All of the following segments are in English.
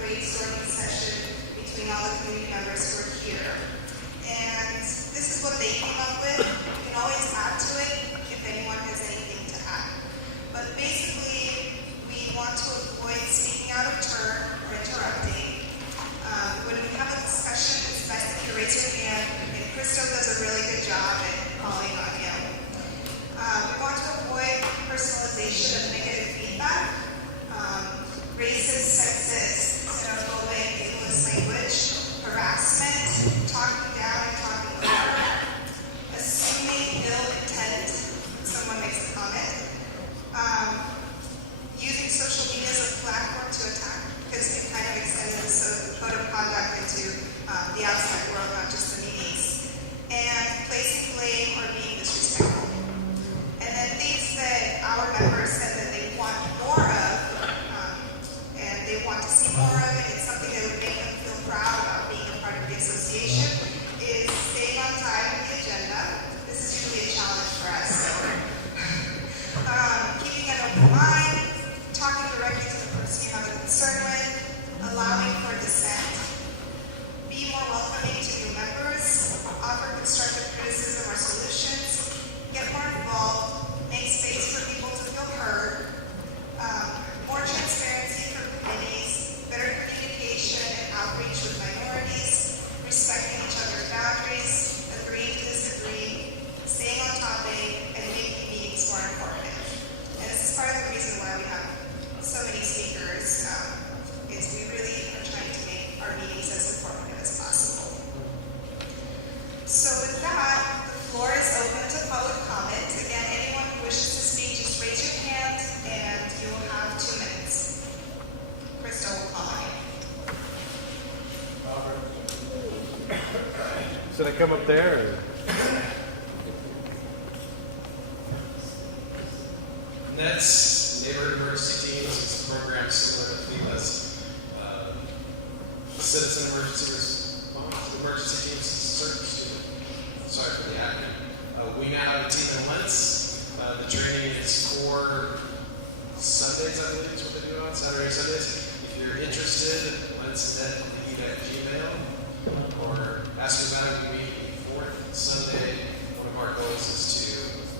brainstorming session between all the community members who are here. And this is what they came up with. You can always add to it if anyone has anything to add. But basically, we want to avoid speaking out of turn or interrupting. When we have a discussion, it's best if you raise your hand, and Crystal does a really good job at calling on you. We want to avoid personalization of negative feedback, racist, sexist, xenophobic, ableist language, harassment, talking down and talking over, assuming ill intent when someone makes a comment, using social media as a platform to attack, because we kind of extended this code of conduct into the outside world, not just the meetings, and placing blame or being disrespectful. And then things that our members said that they want more of, and they want to see more of, and it's something that would make them feel proud about being a part of the association, is staying on time with the agenda. This is usually a challenge for us. So, keeping an open mind, talking directly to the person you have a concern with, allowing for dissent, be more welcoming to new members, offer constructive criticism or solutions, get more involved, make space for people to feel heard, more transparency for committees, better communication and outreach with minorities, respecting each other's boundaries, agreeing to disagree, staying on topic, and making meetings more informative. And this is part of the reason why we have so many speakers, is we really are trying to make our meetings as informative as possible. So with that, the floor is open to public comment. Again, anyone who wishes to speak, just raise your hand and you will have 2 minutes. Crystal will call on you. Should I come up there? Or? NETS, Neighborhood Emergency Teams, it's a program similar to FEMA's Citizen Emergency Response, Emergency Teams Search. Sorry for the acronym. We now have a team in Lentz. The training is 4 Sundays, I believe is what they do on Saturday, Sundays. If you're interested, lentznet@gmail or ask about it. We meet the 4th Sunday. One of our goals is to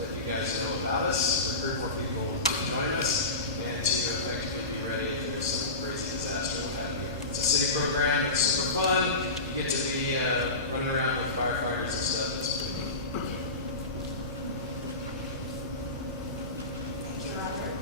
let you guys know about us, recruit more people to join us, and to effectively be ready if there's some crazy disaster, what have you. It's a city program. It's super fun. You get to be running around with firefighters and stuff. It's pretty neat. Thank you, Robert.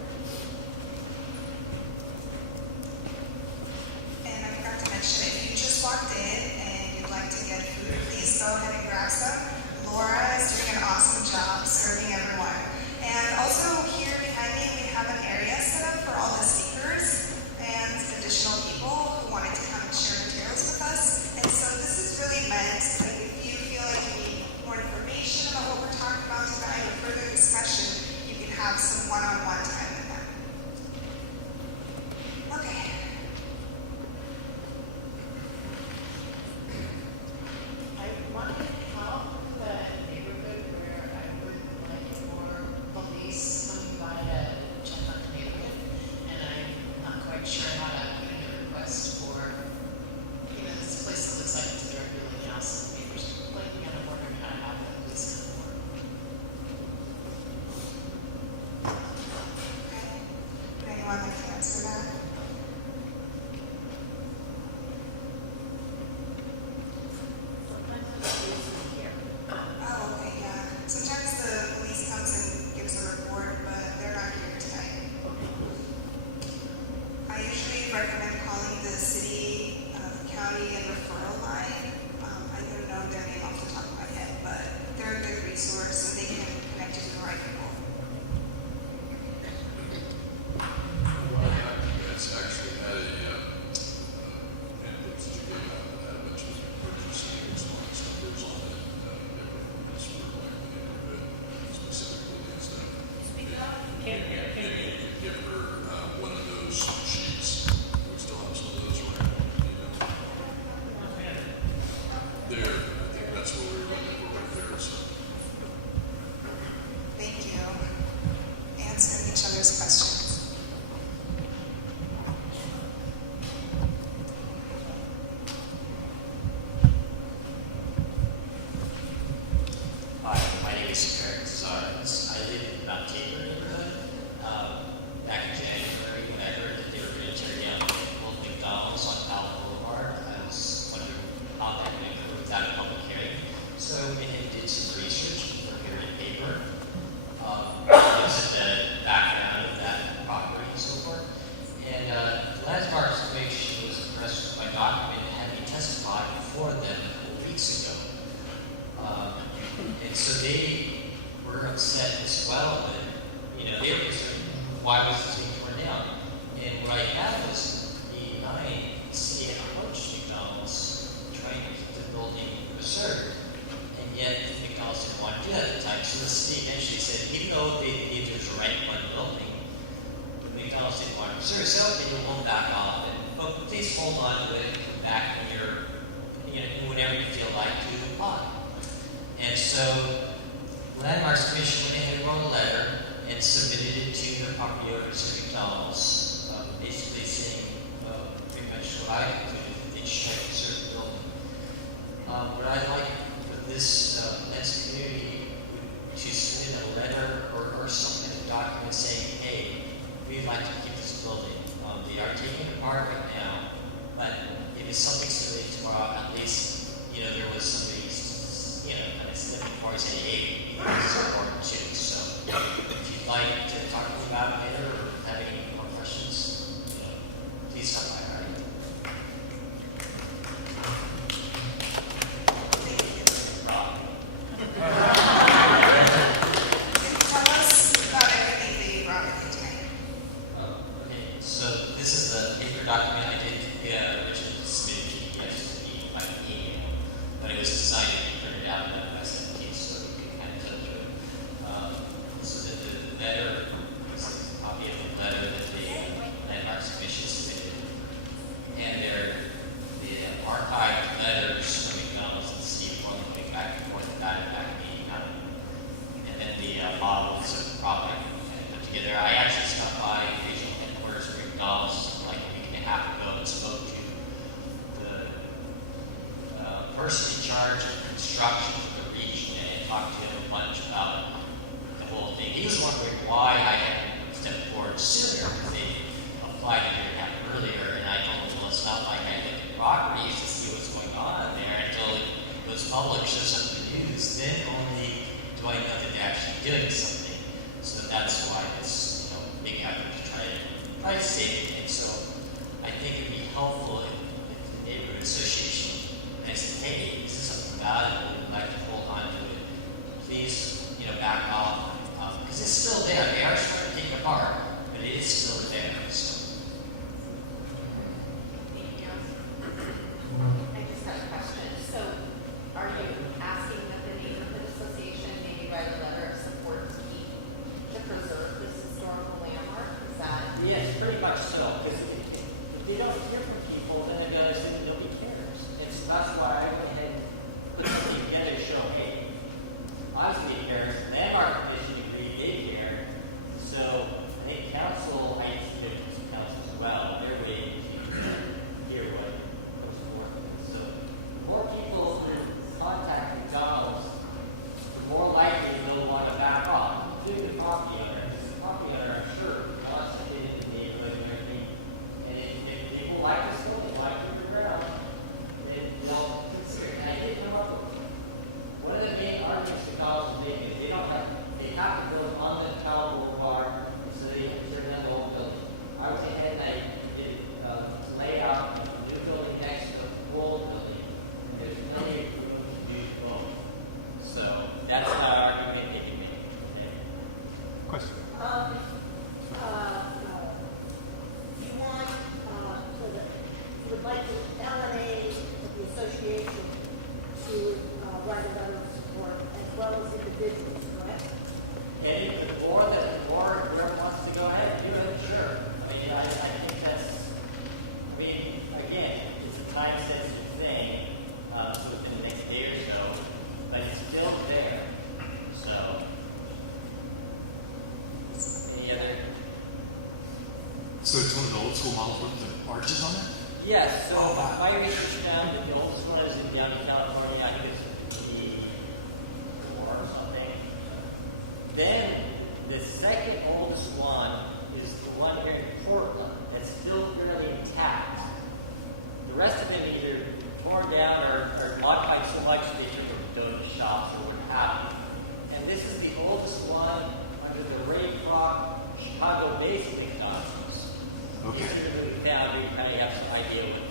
And I forgot to mention, if you just walked in and you'd like to get food, please go ahead and grab some. Laura is doing an awesome job serving everyone. And also here behind me, we have an area set up for all the speakers and additional people who wanted to come and share materials with us. And so this is really meant, like, if you feel like you need more information about what we're talking about tonight or further discussion, you can have some one-on-one time with them. Okay. I wanted to help the neighborhood where I would like more police coming by to check on the neighborhood, and I'm not quite sure how to put in a request for, this place that looks like it's a drug dealing house, and neighbors complaining, and I'm wondering how to have the police come work. Okay. Would anyone like to answer that? Oh, okay, yeah. Sometimes the police comes and gives a report, but they're not here tonight. I usually recommend calling the city, county, and referral line. I don't know their name off the top of my head, but they're a good resource and they can connect you to the right people. It's actually had inputs to give out that had a bunch of emergency response numbers on it. It's for like the neighborhood specifically and stuff. Maybe you could give her one of those sheets. We still have some of those around. hold on to it back when whenever you feel like to apply. And so, Landmarks Commission went ahead and wrote a letter and submitted it to the property owners of McDonald's, basically saying pretty much what I concluded, that they should have conserved the building. What I'd like for this next community to submit a letter or some kind of document saying, hey, we'd like to keep this building. They are taking it apart right now, but if it's something submitted tomorrow, at least, there was somebody, kind of slipping forward saying, hey, this is important too. So if you'd like to talk to me about it later or have any more questions, please come by. All right? Tell us about everything that you brought with you tonight. Okay, so this is the paper document I did originally submit yesterday by email, but it was designed to be printed out in S17 so you can kind of go through it. So the letter is a copy of the letter that the Landmarks Commission submitted, and they're the archived letters from McDonald's and Steve Portland going back and forth about it back in 89. And then the models of the property put together. I actually stopped by regional headquarters for McDonald's like a week and a half ago and spoke to the person in charge of construction for the region and talked to him a bunch about the whole thing. He was wondering why I hadn't stepped forward sooner because they applied to hear it happen earlier. And I told him, well, it's not like I look at properties to see what's going on there until it goes public, shows up in the news. Then only do I know that they're actually doing something. So that's why this big effort to try to save it. And so I think it'd be helpful if the neighborhood association has said, hey, this is something valuable, we'd like to hold on to it. Please, back off. Because it's still there. They are trying to take it apart, but it is still there. So. I just have a question. So, are you asking that the neighborhood association maybe write a letter of support to preserve this historical landmark? Is that? Yes, pretty much so. Because if they don't hear from people, then they're going to say nobody cares. And so that's why I went ahead and put something together to show, hey, obviously it cares. Landmark Commission agreed they care. So I think council, I speak to council as well. They're waiting to hear what goes forth. So the more people who contact McDonald's, the more likely they'll want to back off. Including the property owner. Because the property owner, I'm sure, wants to get in the neighborhood and everything. And if people like this building, like the ground, then they'll consider it. And I did come up with one of the main arguments McDonald's is making is they have to build on the Tower Boulevard, so they can consider that the old building. I went ahead and I did lay out a new building next to the old building. There's plenty of room to do both. So that's my argument they can make. Question. You want, you would like the LNA of the association to write a letter of support as well as individuals, correct? Or that the board, whoever wants to go ahead and do it, sure. I think that's, again, it's a time-sensitive thing, so within the next day or so, but it's still there. So, any other? So it's one of the old school models with the arches on it? Yes, so my research found that the oldest one is in downtown California. I think it's 84 or something. Then the second oldest one is the one here in Portland that's still fairly intact. The rest of them either torn down or modified so much they took them to donut shops or what have you. And this is the oldest one under the Ray Kroc Chicago-based McDonald's. Okay. If you move down, you kind of have some idea what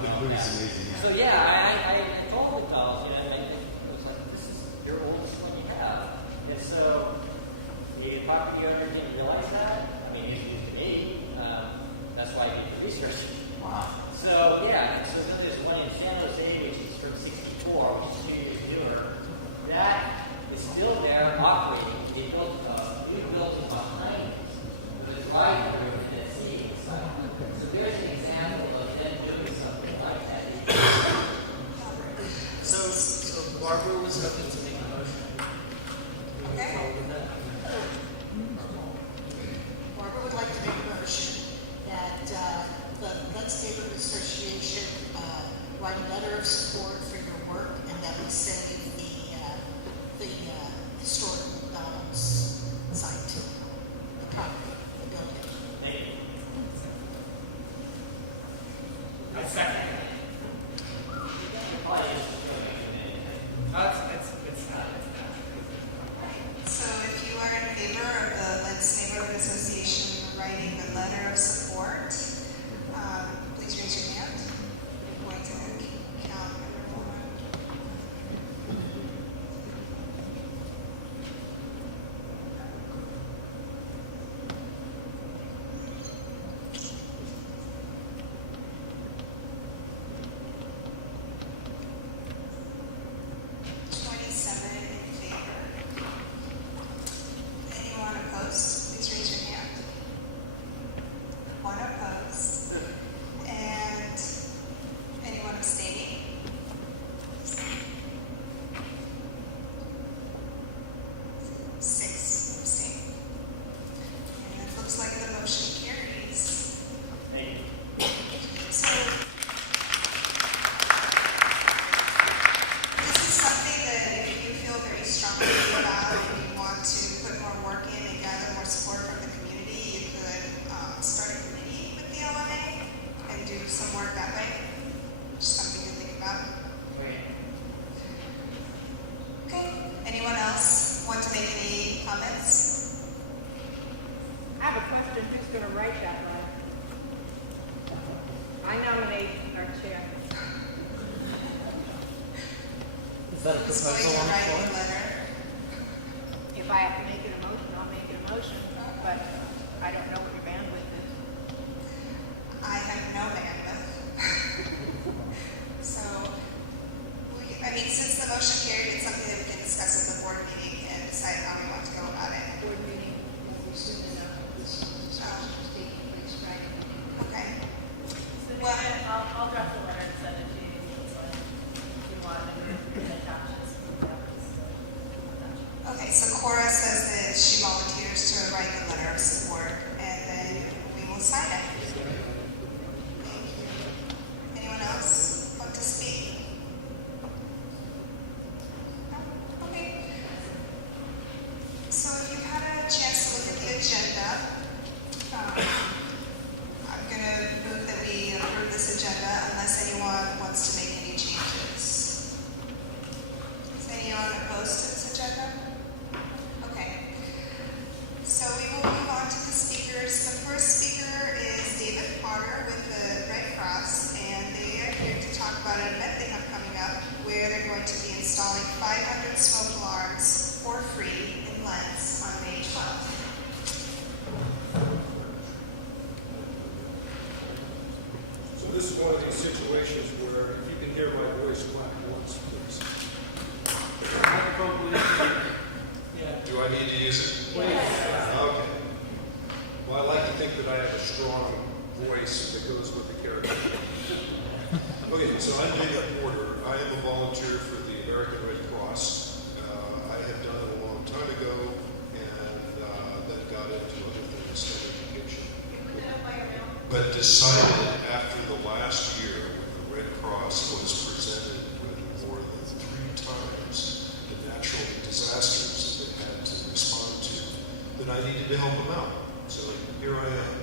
The movie's amazing. Yeah. So yeah, I told McDonald's, and I was like, this is your oldest one you have. And so the property owner didn't realize that. I mean, he's used to me. That's why I did the research. Wow. So yeah, so then there's one in San Jose, which is from '64, which is 2 years newer. That is still there, operating. They built new building behind it with a driveway and a seating site. So there's an example of them doing the Let's Neighborhood Association write a letter of support for your work, and that we save the historic site, the property, the building. Thank you. I second. So if you are in favor of the Let's Neighborhood Association writing the letter of support, please raise your hand. I'm going to count everyone. Anyone opposed? Please raise your hand. One opposed. And anyone abstaining? Six abstaining. And it looks like the motion carries. Thank you. So this is something that if you feel very strongly about and you want to put more work in and gather more support from the community, you could start a committee with the LNA and do some work that way. Just something to think about. Okay. Anyone else want to make any comments? I have a question, who's going to write that letter? I nominate our chair. Is that a Who's going proposal to on the write floor? the letter? If I have to make it a motion, I'll make it a motion, but I don't know what your bandwidth is. I have no bandwidth. So, since the motion carried, it's something that we can discuss at the board meeting and decide how we want to go about it. Board meeting will be soon enough, this discussion is taking place right now. Okay. So Well- I'll draft the letter and send it to you, so if you want, and then attach this. Okay, so Cora says that she volunteers to write the letter of support, and then we will sign it. Thank you. Anyone else want to speak? No? Okay. So if you've had a chance to look at the agenda, I'm going to move that we approve this agenda unless anyone wants to make any changes. Is anyone opposed to this agenda? Okay. So we will move on to the speakers. The first speaker is David Potter with the Red Cross, and they are here to talk about an event they have coming up where they're going to be installing 500 smoke alarms for free in Lens on May 12th. So this is one of these situations where if you can hear my voice, clap once, please. Do I need to use it? Okay. Well, I like to think that I have a strong voice that goes with the character. Okay, so I'm David Porter. I am a volunteer for the American Red Cross. I had done it a long time ago, and then got into other things, study education. But decided after the last year when the Red Cross was presented with more than 3 times the natural disasters that they had to respond to, that I needed to help them out. So here I am.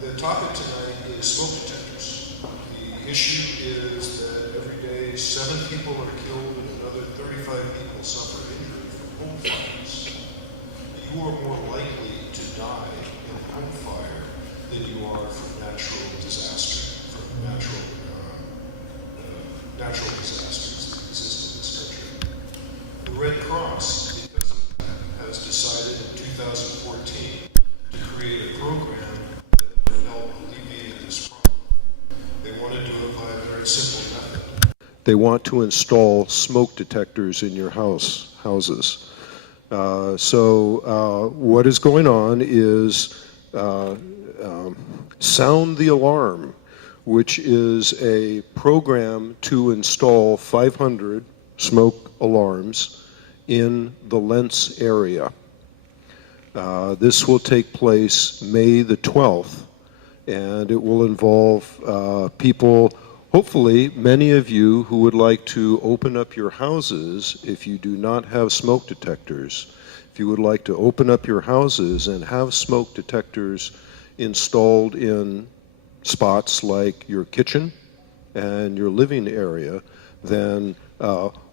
The topic tonight is smoke detectors. The issue is that every day 7 people are killed and another 35 people suffer injury from home fires. You are more likely to die in a home fire than you are from natural disaster, from natural disasters that exist in this country. The Red Cross, because of that, has decided in 2014 to create a program that would help alleviate this problem. They want to do it by a very simple method. They want to install smoke detectors in your houses. So what is going on is Sound the Alarm, which is a program to install 500 smoke alarms in the Lents area. This will take place May the 12th And it will involve people, hopefully many of you who would like to open up your houses if you do not have smoke detectors. If you would like to open up your houses and have smoke detectors installed in spots like your kitchen and your living area, then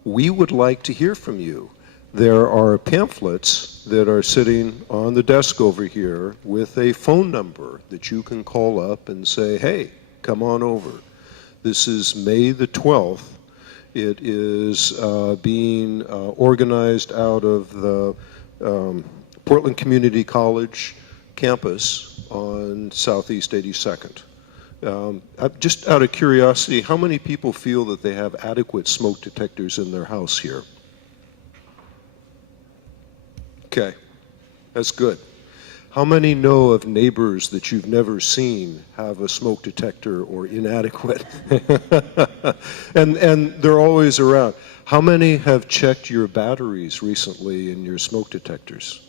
we would like to hear from you. There are pamphlets that are sitting on the desk over here with a phone number that you can call up and say, hey, come on over. This is May the 12th. It is being organized out of the Portland Community College campus on Southeast 82nd. Just out of curiosity, how many people feel that they have adequate smoke detectors in their house here? Okay, that's good. How many know of neighbors that you've never seen have a smoke detector or inadequate? and they're always around. How many have checked your batteries recently in your smoke detectors?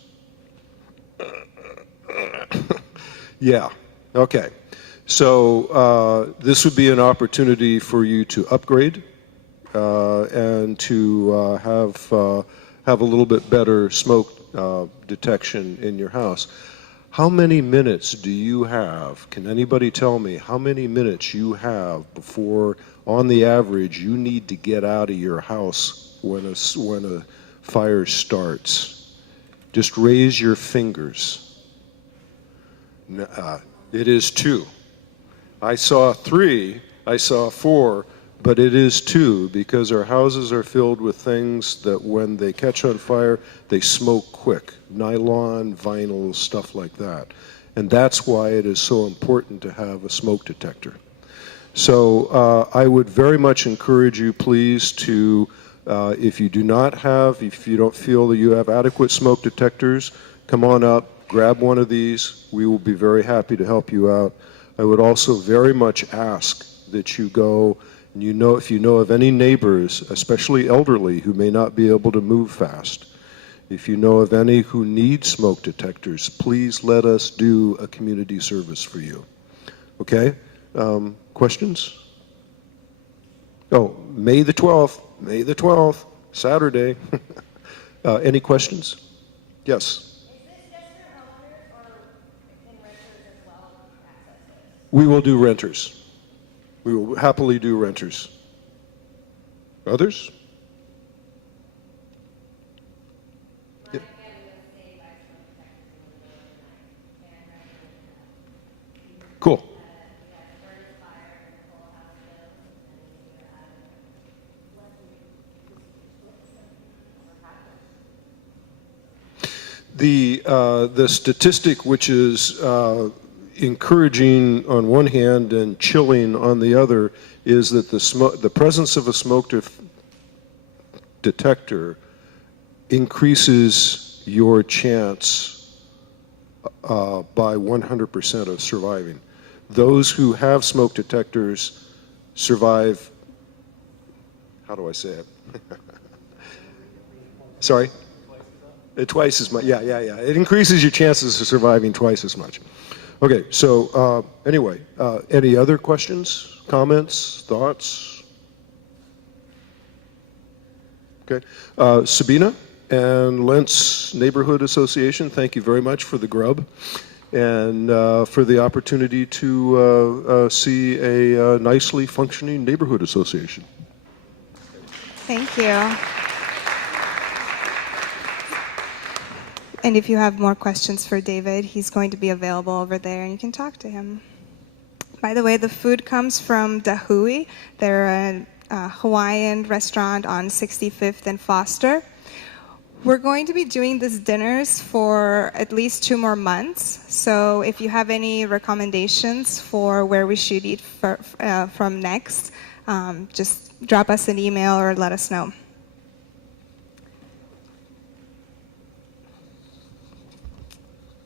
Yeah, okay. So this would be an opportunity for you to upgrade and to have a little bit better smoke detection in your house. How many minutes do you have? Can anybody tell me how many minutes you have before, on the average, you need to get out of your house when a fire starts? Just raise your fingers. It is 2. I saw 3, I saw 4, but it is 2 because our houses are filled with things that when they catch on fire, they smoke quick. Nylon, vinyl, stuff like that. And that's why it is so important to have a smoke detector. So I would very much encourage you, please, to, if you don't feel that you have adequate smoke detectors, come on up, grab one of these. We will be very happy to help you out. I would also very much ask that you go, and if you know of any neighbors, especially elderly, who may not be able to move fast, if you know of any who need smoke detectors, please let us do a community service for you. Okay? Questions? Oh, May the 12th, Saturday. Any questions? Yes? Is this just for homeowners or can renters as well access this? We will do renters. We will happily do renters. Others? My family was saved by smoke detectors in the middle of the night. And Cool. we had a furnace fire and the whole house filled, and we were out of it. The statistic, which is encouraging on one hand and chilling on the other, is that the presence of a smoke detector increases your chance by 100% of surviving. Those who have smoke detectors survive, how do I say it? Sorry? Twice as much, yeah. It increases your chances of surviving twice as much. Okay, so anyway, any other questions, comments, thoughts? Okay, Sabina and Lentz Neighborhood Association, thank you very much for the grub and for the opportunity to see a nicely functioning neighborhood association. Thank you. And if you have more questions for David, he's going to be available over there and you can talk to him. By the way, the food comes from Dahui. They're a Hawaiian restaurant on 65th and Foster. We're going to be doing these dinners for at least 2 more months. So if you have any recommendations for where we should eat from next, just drop us an email or let us know.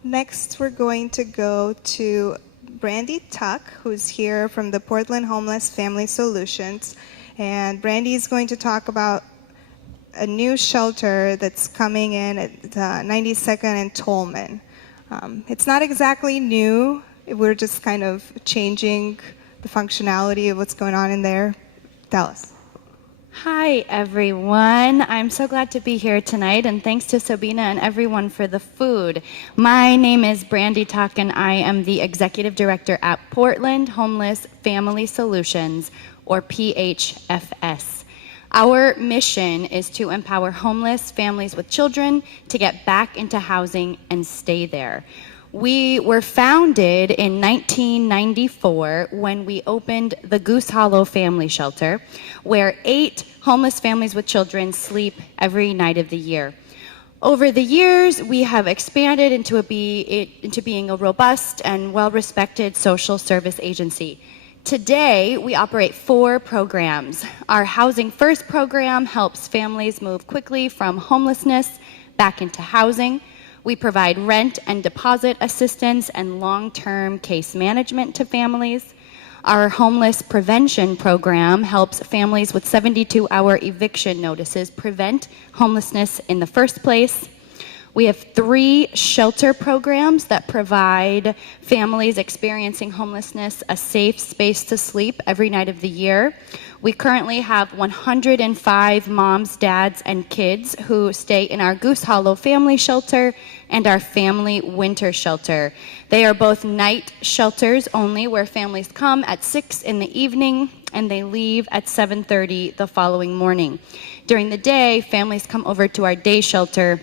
Next, we're going to go to Brandy Tuck, who's here from the Portland Homeless Family Solutions. And Brandy is going to talk about a new shelter that's coming in at 92nd and Tolman. It's not exactly new we're just kind of changing the functionality of what's going on in there. Dallas. Hi, everyone. I'm so glad to be here tonight, and thanks to Sabina and everyone for the food. My name is Brandy Tuck, and I am the Executive Director at Portland Homeless Family Solutions, or PHFS. Our mission is to empower homeless families with children to get back into housing and stay there. We were founded in 1994 when we opened the Goose Hollow Family Shelter, where 8 homeless families with children sleep every night of the year. Over the years, we have expanded into being a robust and well-respected social service agency. Today, we operate 4 programs. Our Housing First program helps families move quickly from homelessness back into housing. We provide rent and deposit assistance and long-term case management to families. Our Homeless Prevention program helps families with 72-hour eviction notices prevent homelessness in the first place. We have 3 shelter programs that provide families experiencing homelessness a safe space to sleep every night of the year. We currently have 105 moms, dads, and kids who stay in our Goose Hollow Family Shelter and our Family Winter Shelter. They are both night shelters only, where families come at 6 in the evening and they leave at 7:30 the following morning. During the day, families come over to our day shelter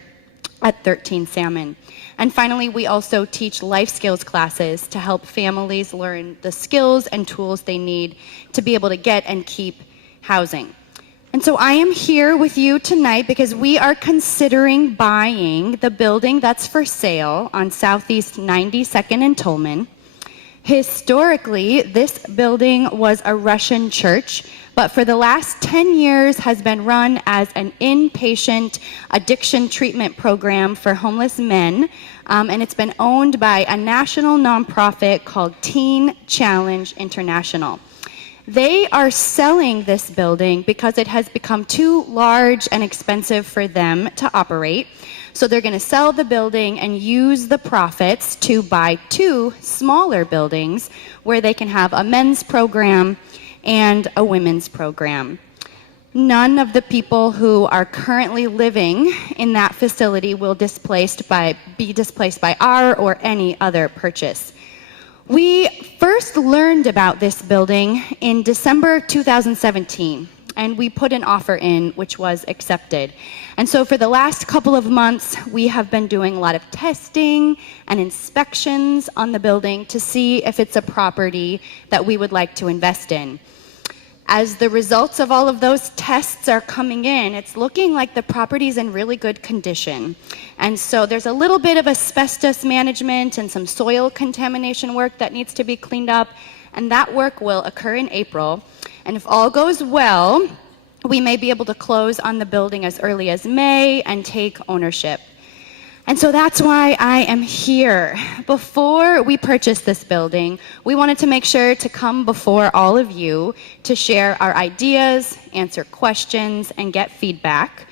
at 13 Salmon. And finally, we also teach life skills classes to help families learn the skills and tools they need to be able to get and keep housing. And so I am here with you tonight because we are considering buying the building that's for sale on Southeast 92nd and Tolman. Historically, this building was a Russian church, but for the last 10 years has been run as an inpatient addiction treatment program for homeless men, and it's been owned by a national nonprofit called Teen Challenge International. They are selling this building because it has become too large and expensive for them to operate. So they're going to sell the building and use the profits to buy 2 smaller buildings where they can have a men's program and a women's program. None of the people who are currently living in that facility will be displaced by our or any other purchase. We first learned about this building in December 2017, and we put an offer in, which was accepted. And so for the last couple of months, we have been doing a lot of testing and inspections on the building to see if it's a property that we would like to invest in. As the results of all of those tests are coming in, it's looking like the property's in really good condition. And so there's a little bit of asbestos management and some soil contamination work that needs to be cleaned up, and that work will occur in April. And if all goes well, we may be able to close on the building as early as May and take ownership. And so that's why I am here. Before we purchased this building, we wanted to make sure to come before all of you to share our ideas, answer questions, and get feedback.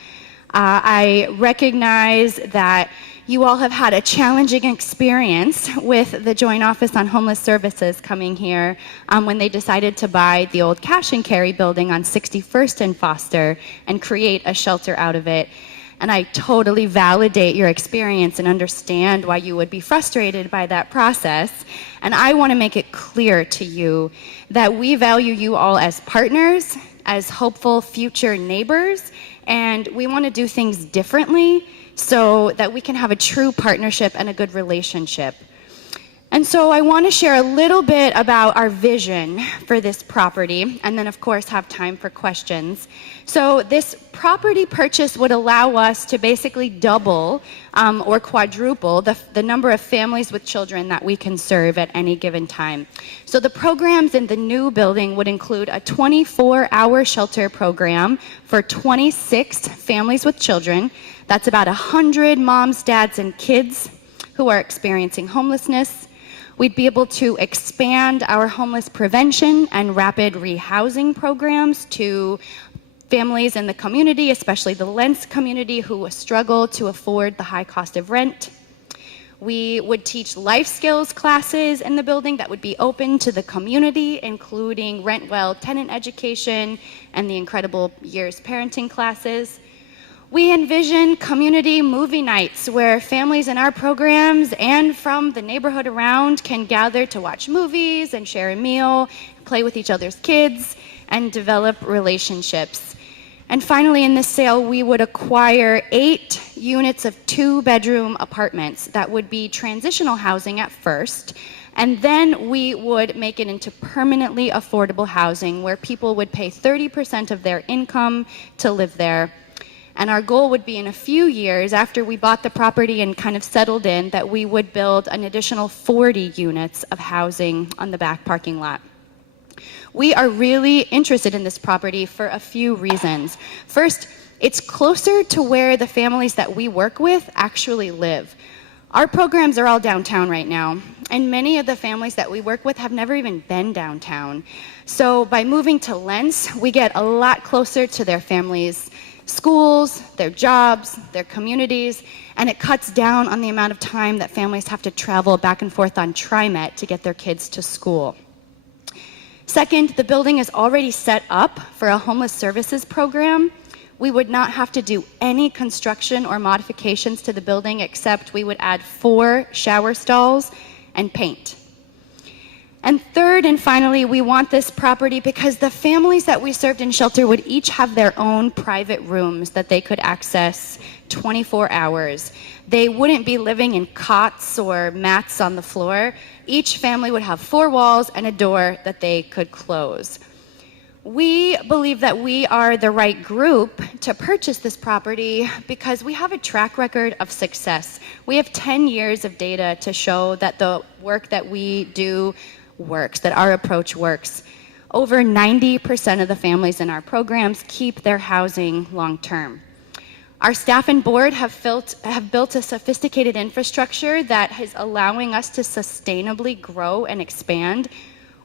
I recognize that you all have had a challenging experience with the Joint Office on Homeless Services coming here when they decided to buy the old cash and carry building on 61st and Foster and create a shelter out of it. And I totally validate your experience and understand why you would be frustrated by that process. And I want to make it clear to you that we value you all as partners, as hopeful future neighbors, and we want to do things differently so that we can have a true partnership and a good relationship. And so I want to share a little bit about our vision for this property, and then of course have time for questions. So this property purchase would allow us to basically double or quadruple the number of families with children that we can serve at any given time. So the programs in the new building would include a 24-hour shelter program for 26 families with children. That's about 100 moms, dads, and kids who are experiencing homelessness. We'd be able to expand our homeless prevention and rapid rehousing programs to families in the community, especially the Lentz community, who struggle to afford the high cost of rent. We would teach life skills classes in the building that would be open to the community, including rent well tenant education and the incredible years parenting classes. We envision community movie nights where families in our programs and from the neighborhood around can gather to watch movies and share a meal, play with each other's kids, and develop relationships. And finally, in this sale, we would acquire 8 units of 2-bedroom apartments that would be transitional housing at first, and then we would make it into permanently affordable housing where people would pay 30% of their income to live there. And our goal would be in a few years, after we bought the property and kind of settled in, that we would build an additional 40 units of housing on the back parking lot. We are really interested in this property for a few reasons. First, it's closer to where the families that we work with actually live. Our programs are all downtown right now, and many of the families that we work with have never even been downtown. So by moving to Lents, we get a lot closer to their families' schools, their jobs, their communities, and it cuts down on the amount of time that families have to travel back and forth on TriMet to get their kids to school. Second, the building is already set up for a homeless services program. We would not have to do any construction or modifications to the building, except we would add 4 shower stalls and paint. And third and finally, we want this property because the families that we served in shelter would each have their own private rooms that they could access 24 hours. They wouldn't be living in cots or mats on the floor. Each family would have 4 walls and a door that they could close. We believe that we are the right group to purchase this property because we have a track record of success. We have 10 years of data to show that the work that we do works, that our approach works. Over 90% of the families in our programs keep their housing long term. Our staff and board have built a sophisticated infrastructure that is allowing us to sustainably grow and expand.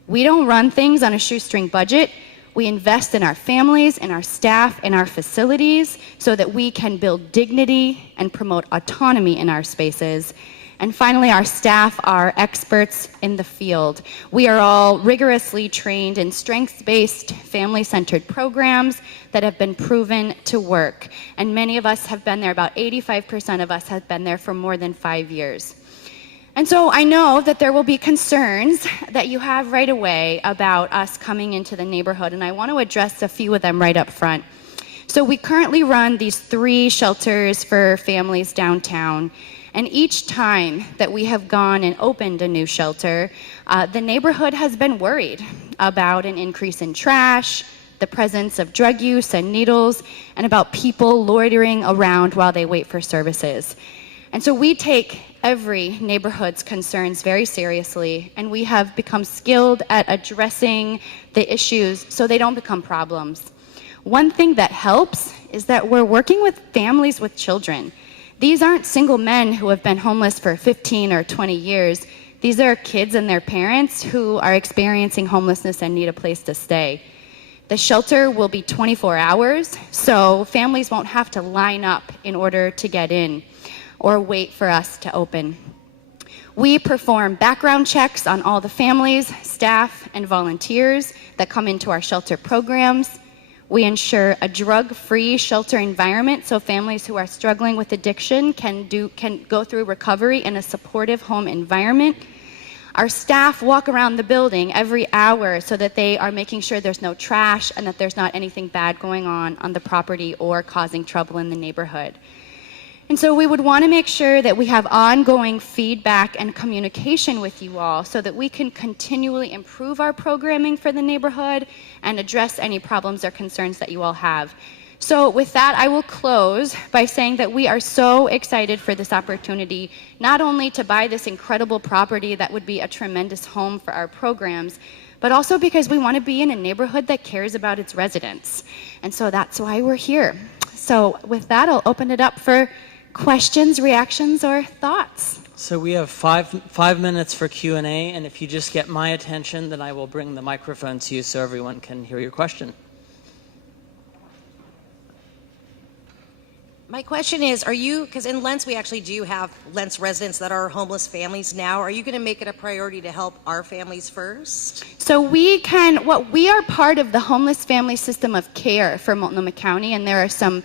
We don't run things on a shoestring budget. We invest in our families, in our staff, in our facilities so that we can build dignity and promote autonomy in our spaces. And finally, our staff are experts in the field. We are all rigorously trained in strengths-based, family-centered programs that have been proven to work. And many of us have been there, about 85% of us have been there for more than 5 years. And so I know that there will be concerns that you have right away about us coming into the neighborhood, and I want to address a few of them right up front. So we currently run these 3 shelters for families downtown. And each time that we have gone and opened a new shelter, the neighborhood has been worried about an increase in trash, the presence of drug use and needles, and about people loitering around while they wait for services. And so we take every neighborhood's concerns very seriously, and we have become skilled at addressing the issues so they don't become problems. One thing that helps is that we're working with families with children. These aren't single men who have been homeless for 15 or 20 years. These are kids and their parents who are experiencing homelessness and need a place to stay. The shelter will be 24 hours, so families won't have to line up in order to get in or wait for us to open. We perform background checks on all the families, staff, and volunteers that come into our shelter programs. We ensure a drug-free shelter environment so families who are struggling with addiction can go through recovery in a supportive home environment. Our staff walk around the building every hour so that they are making sure there's no trash and that there's not anything bad going on the property or causing trouble in the neighborhood. And so we would want to make sure that we have ongoing feedback and communication with you all so that we can continually improve our programming for the neighborhood and address any problems or concerns that you all have. So with that, I will close by saying that we are so excited for this opportunity, not only to buy this incredible property that would be a tremendous home for our programs, but also because we want to be in a neighborhood that cares about its residents. And so that's why we're here. So with that, I'll open it up for questions, reactions, or thoughts. So we have five minutes for Q&A, and if you just get my attention, then I will bring the microphone to you so everyone can hear your question. My question is, because in Lents we actually do have Lents residents that are homeless families now. Are you going to make it a priority to help our families first? So we are part of the homeless family system of care for Multnomah County, and there are some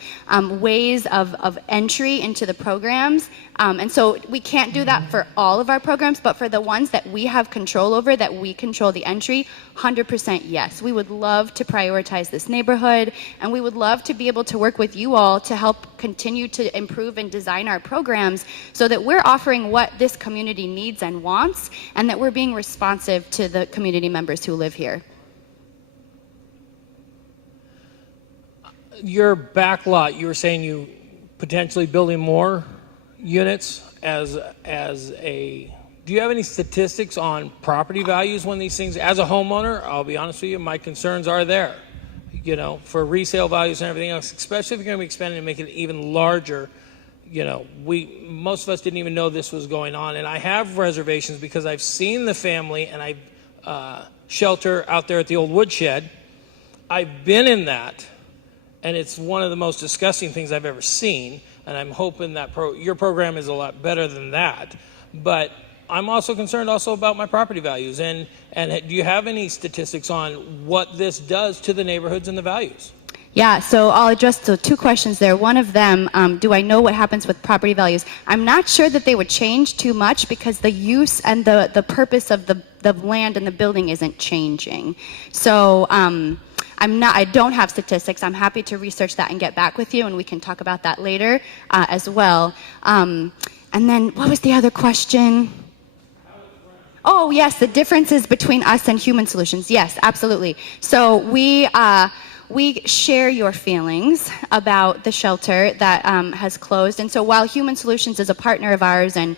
ways of entry into the programs. And so we can't do that for all of our programs, but for the ones that we have control over, that we control the entry, 100% yes. We would love to prioritize this neighborhood, and we would love to be able to work with you all to help continue to improve and design our programs so that we're offering what this community needs and wants, and that we're being responsive to the community members who live here. Your back lot, you were saying you potentially building more units do you have any statistics on property values when these things, as a homeowner, I'll be honest with you, my concerns are there, for resale values and everything else, especially if you're going to be expanding and making it even larger. Most of us didn't even know this was going on, and I have reservations because I've seen the family and shelter out there at the old woodshed. I've been in that, and it's one of the most disgusting things I've ever seen. And I'm hoping that your program is a lot better than that. But I'm also concerned about my property values. And do you have any statistics on what this does to the neighborhoods and the values? Yeah, so I'll address the two questions there. One of them, do I know what happens with property values? I'm not sure that they would change too much because the use and the purpose of the land and the building isn't changing. So I don't have statistics. I'm happy to research that and get back with you, and we can talk about that later as well. And then what was the other question? Oh, yes, the differences between us and Human Solutions. Yes, absolutely. So we share your feelings about the shelter that has closed. And so while Human Solutions is a partner of ours, and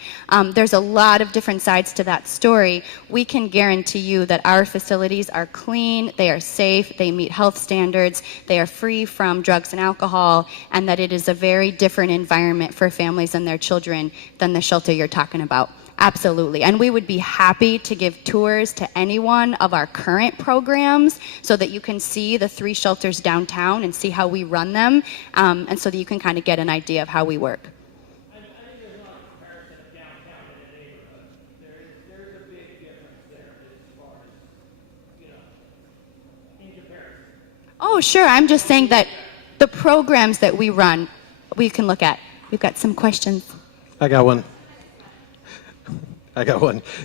there's a lot of different sides to that story, we can guarantee you that our facilities are clean, they are safe, they meet health standards, they are free from drugs and alcohol, and that it is a very different environment for families and their children than the shelter you're talking about. Absolutely. And we would be happy to give tours to anyone of our current programs so that you can see the 3 shelters downtown and see how we run them, and so that you can kind of get an idea of how we work. I think there's not a comparison of downtown and a neighborhood. There's a big difference there as far as, in comparison. Oh, sure. I'm just saying that the programs that we run, we can look at. We've got some questions. I got one.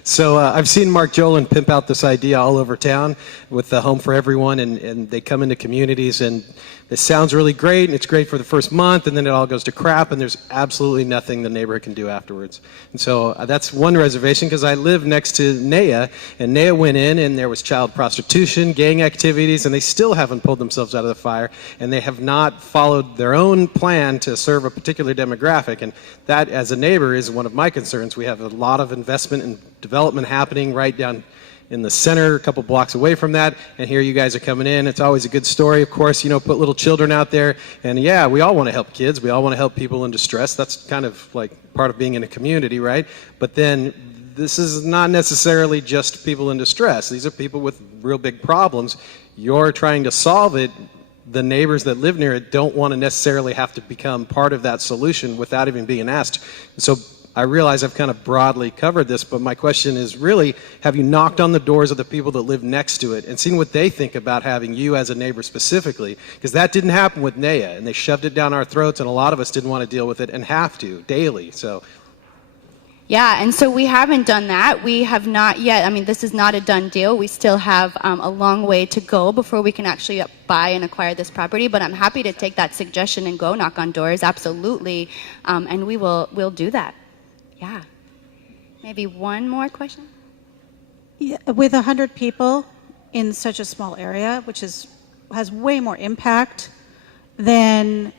So I've seen Mark Jolan pimp out this idea all over town with the Home for Everyone, and they come into communities, and it sounds really great, and it's great for the first month, and then it all goes to crap, and there's absolutely nothing the neighborhood can do afterwards. And so that's one reservation, because I live next to NEA, and NEA went in, and there was child prostitution, gang activities, and they still haven't pulled themselves out of the fire, and they have not followed their own plan to serve a particular demographic. And that, as a neighbor, is one of my concerns. We have a lot of investment and development happening right down in the center, a couple blocks away from that, and here you guys are coming in. It's always a good story, of course, put little children out there, and yeah, we all want to help kids, we all want to help people in distress. That's kind of like part of being in a community, right? But then this is not necessarily just people in distress. These are people with real big problems. You're trying to solve it. The neighbors that live near it don't want to necessarily have to become part of that solution without even being asked. So I realize I've kind of broadly covered this, but my question is really, have you knocked on the doors of the people that live next to it and seen what they think about having you as a neighbor specifically? Because that didn't happen with NEA, and they shoved it down our throats, and a lot of us didn't want to deal with it and have to daily. So. Yeah, and so we haven't done that. We have not yet. I mean, this is not a done deal. We still have a long way to go before we can actually buy and acquire this property, but I'm happy to take that suggestion and go knock on doors, absolutely, and we'll do that. Yeah. Maybe one more question? Yeah, with 100 people in such a small area, which has way more impact than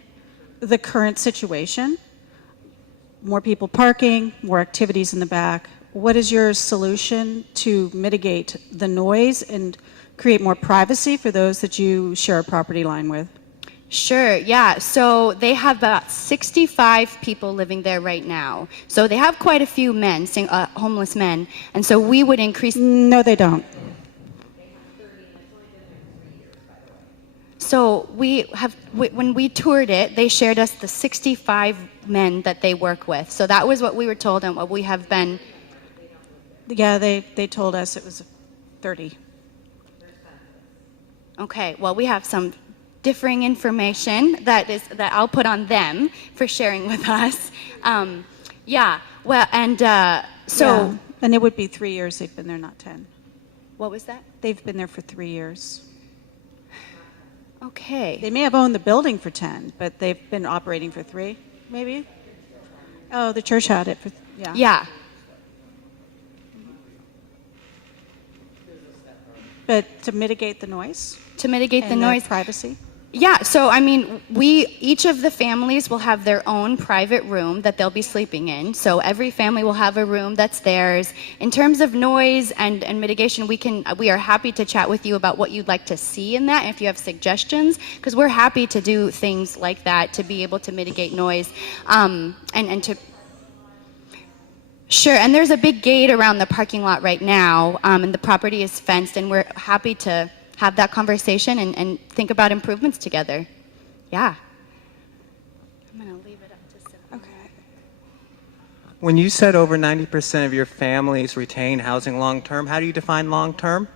the current situation, more people parking, more activities in the back, what is your solution to mitigate the noise and create more privacy for those that you share a property line with? Sure, yeah. So they have about 65 people living there right now. So they have quite a few men, homeless men. And so we would increase... No, they don't. So when we toured it, they shared us the 65 men that they work with. So that was what we were told and what we have been. Yeah, they told us it was 30. Okay, well, we have some differing information that I'll put on them for sharing with us. Yeah, well, and so. Yeah. And it would be 3 years they've been there, not 10. What was that? They've been there for 3 years. Okay. They may have owned the building for 10, but they've been operating for 3, maybe? Oh, the church had it for, yeah. Yeah. But to mitigate the noise? To mitigate the noise. Privacy? Yeah, so I mean, each of the families will have their own private room that they'll be sleeping in. So every family will have a room that's theirs. In terms of noise and mitigation, we are happy to chat with you about what you'd like to see in that, and if you have suggestions, because we're happy to do things like that to be able to mitigate noise, and to. Sure, and there's a big gate around the parking lot right now, and the property is fenced, and we're happy to have that conversation and think about improvements together. Yeah. I'm going to leave it up to Sylvia. Okay. When you said over 90% of your families retain housing long-term, how do you define long-term?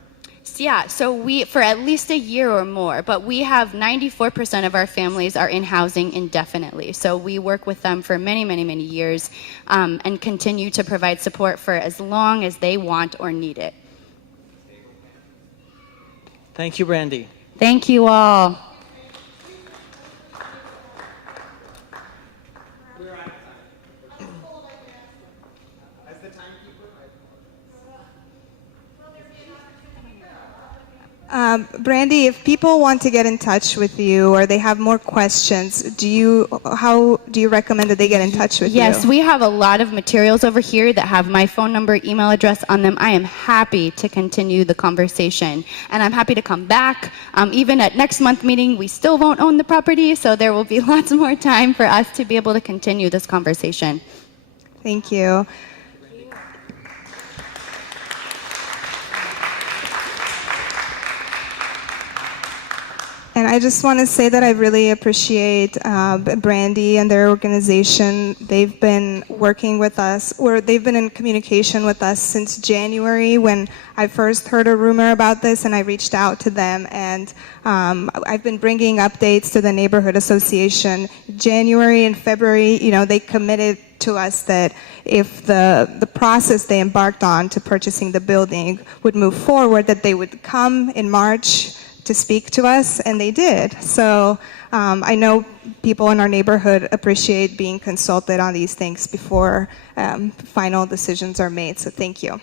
Yeah, so for at least a year or more, but we have 94% of our families are in housing indefinitely. So we work with them for many, many, many years, and continue to provide support for as long as they want or need it. Thank you, Brandy. Thank you all. Brandy, if people want to get in touch with you or they have more questions, how do you recommend that they get in touch with you? Yes, we have a lot of materials over here that have my phone number, email address on them. I am happy to continue the conversation, and I'm happy to come back. Even at next month meeting, we still won't own the property, so there will be lots more time for us to be able to continue this conversation. Thank you. And I just want to say that I really appreciate Brandy and their organization. They've been working with us, or they've been in communication with us since January when I first heard a rumor about this, and I reached out to them. And I've been bringing updates to the neighborhood association. January and February, they committed to us that if the process they embarked on to purchasing the building would move forward, that they would come in March to speak to us, and they did. So I know people in our neighborhood appreciate being consulted on these things before final decisions are made, so thank you.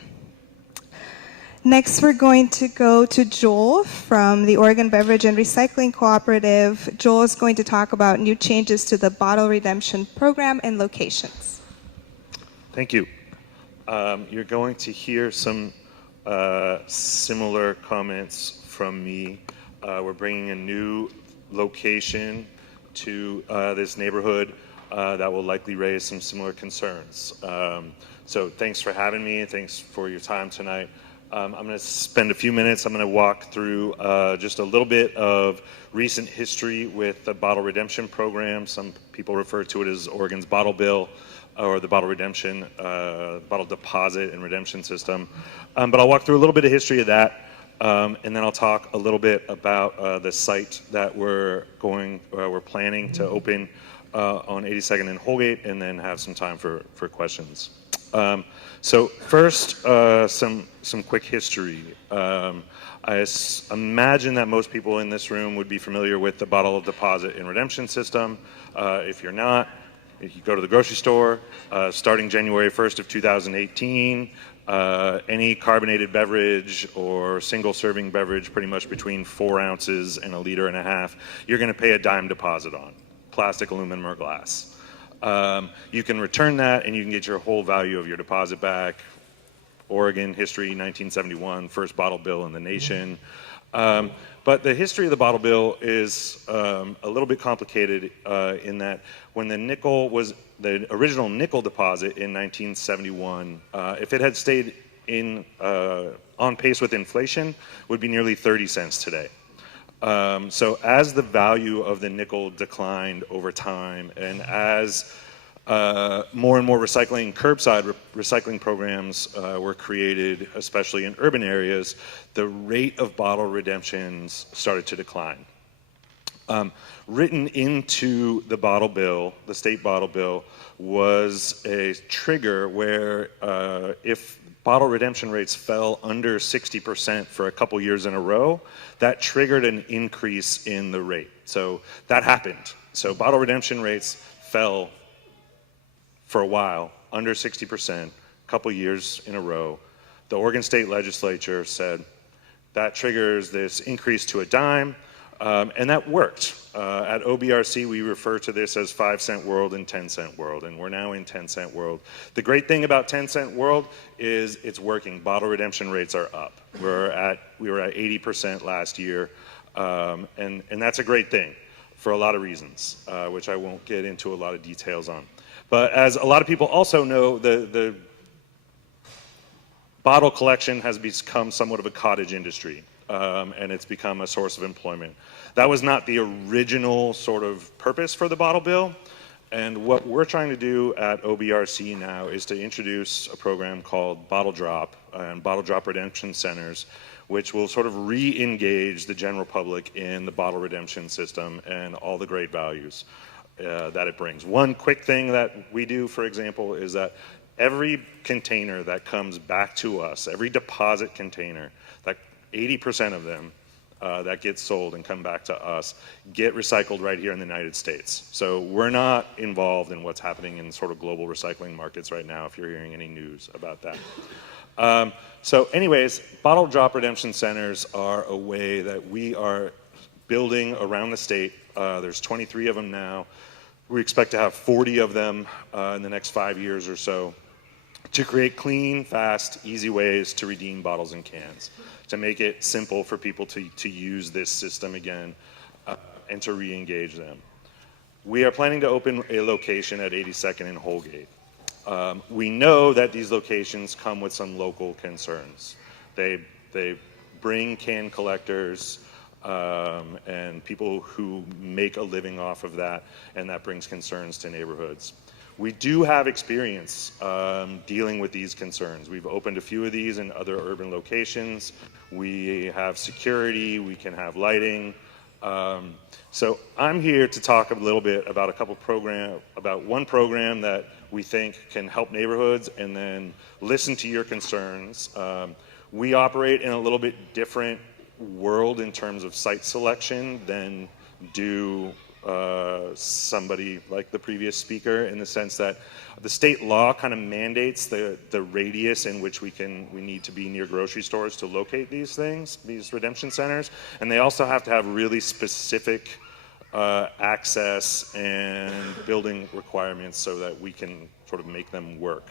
Next, we're going to go to Joel from the Oregon Beverage and Recycling Cooperative. Joel is going to talk about new changes to the bottle redemption program and locations. Thank you. You're going to hear some similar comments from me. We're bringing a new location to this neighborhood that will likely raise some similar concerns. So thanks for having me, and thanks for your time tonight. I'm going to spend a few minutes. I'm going to walk through just a little bit of recent history with the bottle redemption program. Some people refer to it as Oregon's bottle bill, or the bottle redemption, bottle deposit and redemption system. But I'll walk through a little bit of history of that. And then I'll talk a little bit about the site that we're planning to open on 82nd and Holgate, and then have some time for questions. So first, some quick history. I imagine that most people in this room would be familiar with the bottle deposit and redemption system. If you're not, if you go to the grocery store, starting January 1st of 2018, any carbonated beverage or single serving beverage, pretty much between 4 ounces and 1.5 liters, you're going to pay a dime deposit on, plastic, aluminum, or glass. You can return that and you can get your whole value of your deposit back. Oregon history, 1971, first bottle bill in the nation. But the history of the bottle bill is a little bit complicated in that when the original nickel deposit in 1971, if it had stayed on pace with inflation, would be nearly 30 cents today. So as the value of the nickel declined over time, and as more and more recycling, curbside recycling programs were created, especially in urban areas, the rate of bottle redemptions started to decline. Written into the bottle bill, the state bottle bill, was a trigger where if bottle redemption rates fell under 60% for a couple years in a row, that triggered an increase in the rate. So that happened. So bottle redemption rates fell for a while, under 60%, a couple years in a row. The Oregon State Legislature said that triggers this increase to a dime, and that worked. At OBRC, we refer to this as 5-cent world and 10-cent world, and we're now in 10-cent world. The great thing about 10-cent world is it's working. Bottle redemption rates are up. We were at 80% last year, and that's a great thing for a lot of reasons, which I won't get into a lot of details on. But as a lot of people also know, the bottle collection has become somewhat of a cottage industry, and it's become a source of employment. That was not the original sort of purpose for the bottle bill, and what we're trying to do at OBRC now is to introduce a program called Bottle Drop and Bottle Drop Redemption Centers, which will sort of re-engage the general public in the bottle redemption system and all the great values that it brings. One quick thing that we do, for example, is that every container that comes back to us, every deposit container, that 80% of them that get sold and come back to us get recycled right here in the United States. So we're not involved in what's happening in sort of global recycling markets right now, if you're hearing any news about that. So anyways, bottle drop redemption centers are a way that we are building around the state. There's 23 of them now. We expect to have 40 of them in the next 5 years or so, to create clean, fast, easy ways to redeem bottles and cans, to make it simple for people to use this system again and to re-engage them. We are planning to open a location at 82nd and Holgate. We know that these locations come with some local concerns. They bring can collectors and people who make a living off of that, and that brings concerns to neighborhoods. We do have experience dealing with these concerns. We've opened a few of these in other urban locations. We have security, we can have lighting. So I'm here to talk a little bit about about one program that we think can help neighborhoods, and then listen to your concerns. We operate in a little bit different world in terms of site selection than do somebody like the previous speaker, in the sense that the state law kind of mandates the radius in which we need to be near grocery stores to locate these things, these redemption centers, and they also have to have really specific access and building requirements so that we can sort of make them work.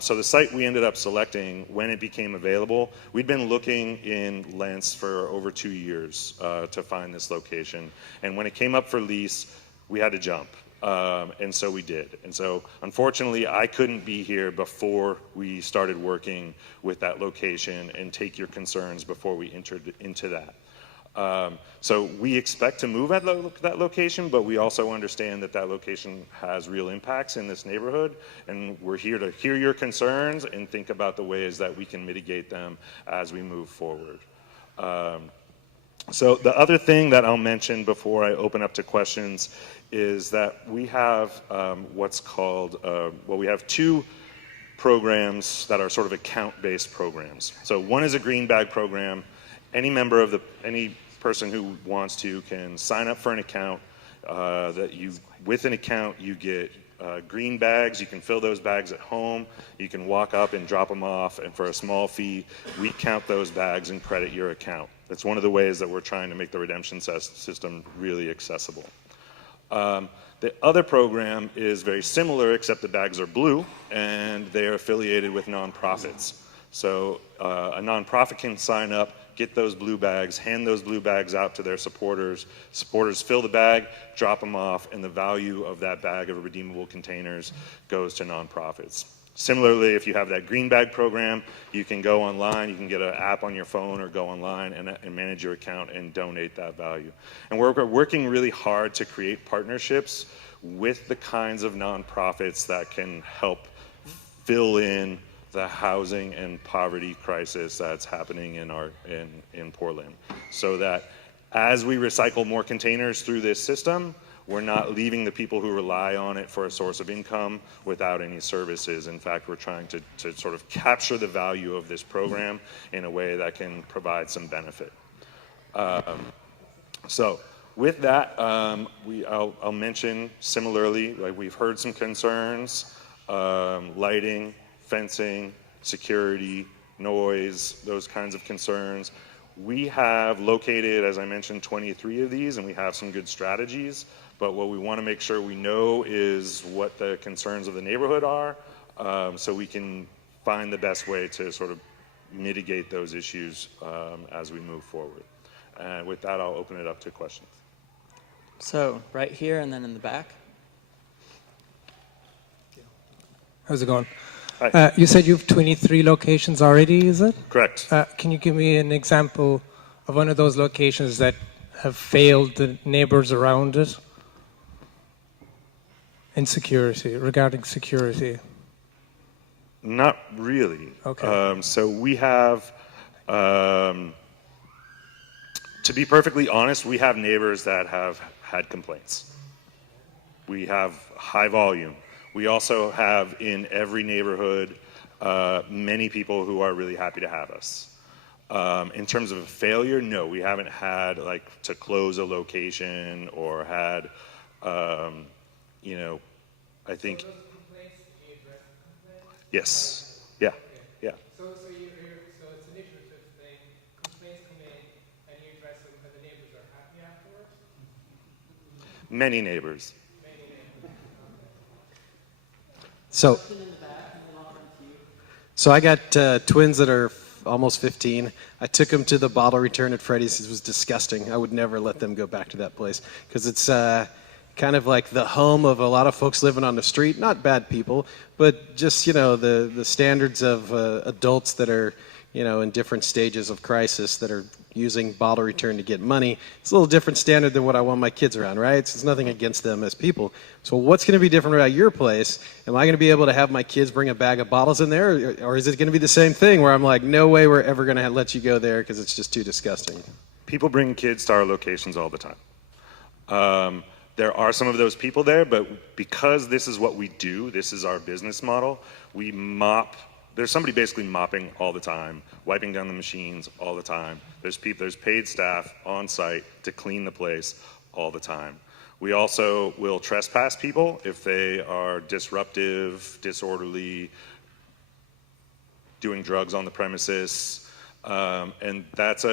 So the site we ended up selecting, when it became available, we'd been looking in Lents for over 2 years to find this location. And when it came up for lease, we had to jump. And so we did. And so unfortunately, I couldn't be here before we started working with that location and take your concerns before we entered into that. So we expect to move at that location, but we also understand that that location has real impacts in this neighborhood, and we're here to hear your concerns and think about the ways that we can mitigate them as we move forward. So the other thing that I'll mention before I open up to questions is that we have what's called, we have 2 programs that are sort of account-based programs. So one is a green bag program. Any person who wants to can sign up for an account. With an account, you get green bags. You can fill those bags at home. You can walk up and drop them off, and for a small fee, we count those bags and credit your account. That's one of the ways that we're trying to make the redemption system really accessible. The other program is very similar, except the bags are blue, and they are affiliated with nonprofits. So a nonprofit can sign up, get those blue bags, hand those blue bags out to their supporters. Supporters fill the bag, drop them off, and the value of that bag of redeemable containers goes to nonprofits. Similarly, if you have that green bag program, you can go online, you can get an app on your phone or go online and manage your account and donate that value. And we're working really hard to create partnerships with the kinds of nonprofits that can help fill in the housing and poverty crisis that's happening in Portland. So that as we recycle more containers through this system, we're not leaving the people who rely on it for a source of income without any services. In fact, we're trying to sort of capture the value of this program in a way that can provide some benefit. So with that, I'll mention similarly, like we've heard some concerns, lighting, fencing, security, noise, those kinds of concerns. We have located, as I mentioned, 23 of these, and we have some good strategies. But what we want to make sure we know is what the concerns of the neighborhood are, so we can find the best way to sort of mitigate those issues as we move forward. And with that, I'll open it up to questions. So, right here and then in the back. How's it going? You said you have 23 locations already, is it? Correct. Can you give me an example of one of those locations that have failed the neighbors around it? In security, regarding security? Not really. Okay. So we have, to be perfectly honest, we have neighbors that have had complaints. We have high volume. We also have in every neighborhood many people who are really happy to have us. In terms of a failure, no, we haven't had like to close a location or had, you know, I think. Yes. Yeah. Yeah. So it's an iterative thing. Complaints come in and you address them, and the neighbors are happy afterwards? Many neighbors. So I got twins that are almost 15. I took them to the bottle return at Freddy's. It was disgusting. I would never let them go back to that place because it's kind of like the home of a lot of folks living on the street. Not bad people, but just, you know, the standards of adults that are, you know, in different stages of crisis that are using bottle return to get money. It's a little different standard than what I want my kids around, right? It's nothing against them as people. So what's going to be different about your place? Am I going to be able to have my kids bring a bag of bottles in there? Or is it going to be the same thing where I'm like, no way we're ever going to let you go there because it's just too disgusting? People bring kids to our locations all the time. There are some of those people there, but because this is what we do, this is our business model, we mop. There's somebody basically mopping all the time, wiping down the machines all the time. There's paid staff on site to clean the place all the time. We also will trespass people if they are disruptive, disorderly, doing drugs on the premises, and that's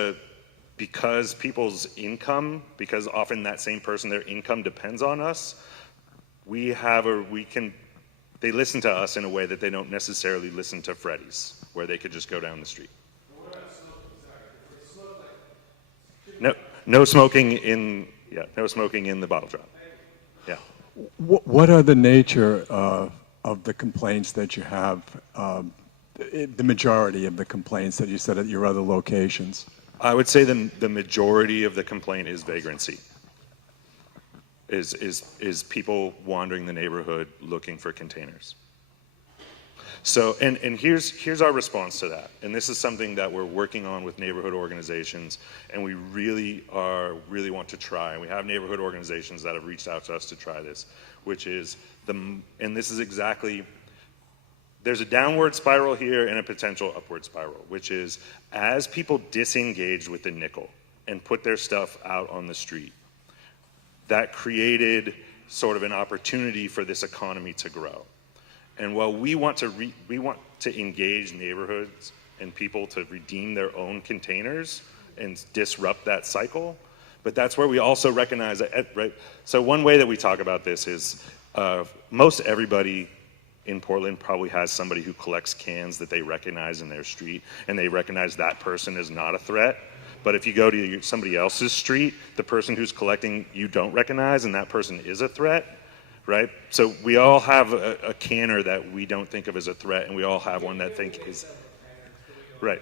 because people's income, because often that same person, their income depends on us. They listen to us in a way that they don't necessarily listen to Freddy's, where they could just go down the street. No smoking in the bottle drop. Yeah. What are the nature of the complaints that you have? The majority of the complaints that you said at your other locations. I would say the majority of the complaint is vagrancy. Is people wandering the neighborhood looking for containers. So, and here's our response to that. And this is something that we're working on with neighborhood organizations, and we really want to try. And we have neighborhood organizations that have reached out to us to try this, which is and this is exactly, there's a downward spiral here and a potential upward spiral, which is as people disengage with the nickel and put their stuff out on the street, that created sort of an opportunity for this economy to grow. And while we want to engage neighborhoods and people to redeem their own containers and disrupt that cycle, but that's where we also recognize that, right? So one way that we talk about this is most everybody in Portland probably has somebody who collects cans that they recognize in their street, and they recognize that person is not a threat. But if you go to somebody else's street, the person who's collecting you don't recognize, and that person is a threat, right? So we all have a canner that we don't think of as a threat, and we all have one that think is, right.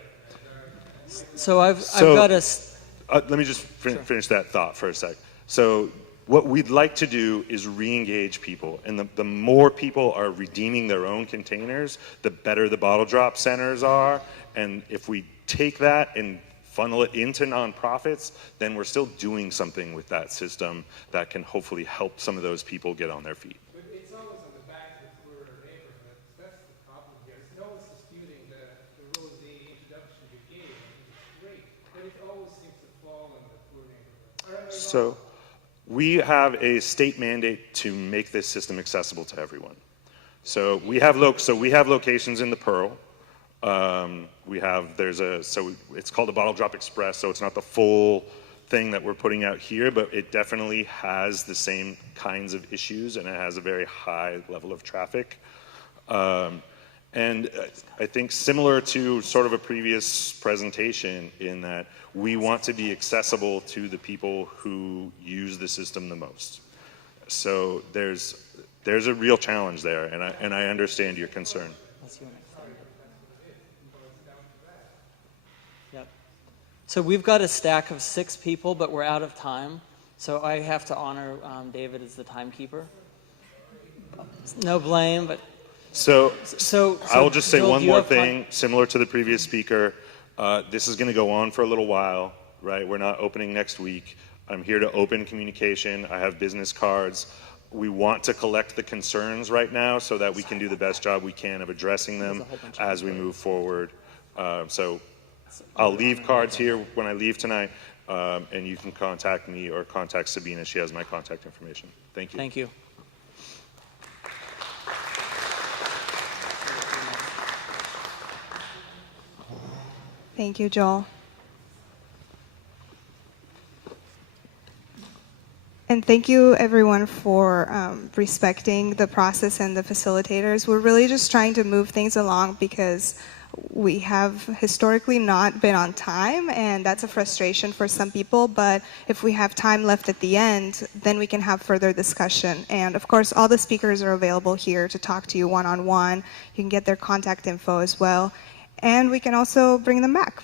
So I've got a... Let me just finish that thought for a sec. So what we'd like to do is re-engage people, and the more people are redeeming their own containers, the better the bottle drop centers are, and if we take that and funnel it into nonprofits, then we're still doing something with that system that can hopefully help some of those people get on their feet. But it's always on the back of the poorer neighborhoods. That's the problem here. No one's disputing the rosy introduction you gave. It's great, but it always seems to fall in the poor neighborhoods. So we have a state mandate to make this system accessible to everyone. So we have locations in the Pearl. It's called a Bottle Drop Express, so it's not the full thing that we're putting out here, but it definitely has the same kinds of issues, and it has a very high level of traffic. And I think similar to sort of a previous presentation in that we want to be accessible to the people who use the system the most. So there's a real challenge there, and I understand your concern. Yep. So we've got a stack of 6 people, but we're out of time. So I have to honor David as the timekeeper. No blame, but... So I will just say Joel, one do you more have thing, similar to the previous speaker. This is going to go on for a little while, right? We're not opening next week. I'm here to open communication. I have business cards. We want to collect the concerns right now so that we can do the best job we can of addressing them as we move forward. So I'll leave cards here when I leave tonight, and you can contact me or contact Sabina. She has my contact information. Thank you. Thank you. Thank you, Joel. And thank you, everyone, for respecting the process and the facilitators. We're really just trying to move things along because we have historically not been on time, and that's a frustration for some people. But if we have time left at the end, then we can have further discussion. And of course, all the speakers are available here to talk to you one-on-one. You can get their contact info as well. And we can also bring them back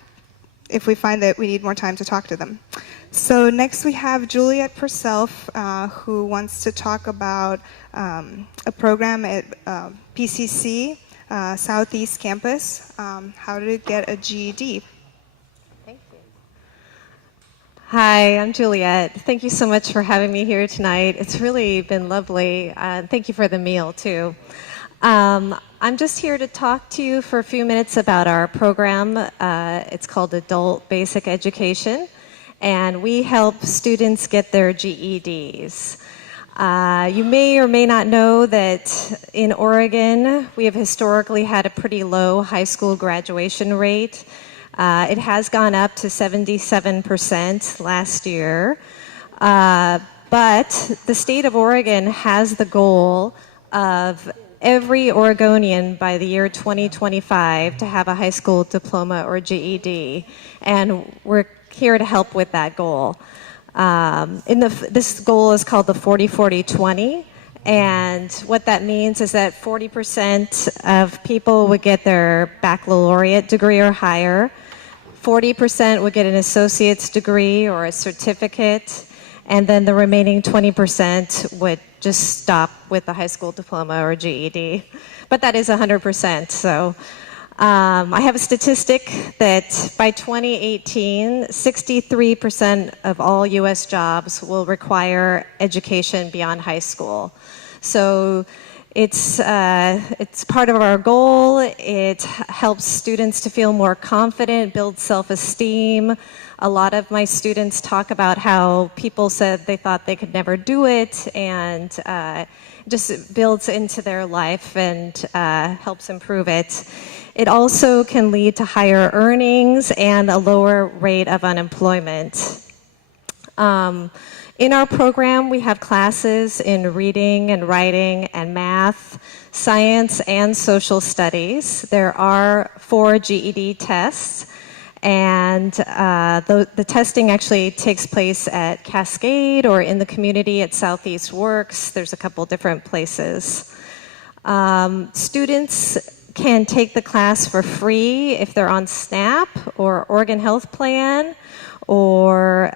if we find that we need more time to talk to them. So next we have Juliet Purcell, who wants to talk about a program at PCC Southeast Campus, how to get a GED. Thank you. Hi, I'm Juliet. Thank you so much for having me here tonight. It's really been lovely. Thank you for the meal, too. I'm just here to talk to you for a few minutes about our program. It's called Adult Basic Education, and we help students get their GEDs. You may or may not know that in Oregon, we have historically had a pretty low high school graduation rate. It has gone up to 77% last year. But the state of Oregon has the goal of every Oregonian by the year 2025 to have a high school diploma or GED, and we're here to help with that goal. This goal is called the 40-40-20, and what that means is that 40% of people would get their baccalaureate degree or higher, 40% would get an associate's degree or a certificate, and then the remaining 20% would just stop with a high school diploma or GED. But that is 100%. So I have a statistic that by 2018, 63% of all U.S. jobs will require education beyond high school. So it's part of our goal. It helps students to feel more confident, build self-esteem. A lot of my students talk about how people said they thought they could never do it, and just builds into their life and helps improve it. It also can lead to higher earnings and a lower rate of unemployment. In our program, we have classes in reading and writing and math, science, and social studies. There are 4 GED tests. And the testing actually takes place at Cascade or in the community at Southeast Works. There's a couple different places. Students can take the class for free if they're on SNAP or Oregon Health Plan, or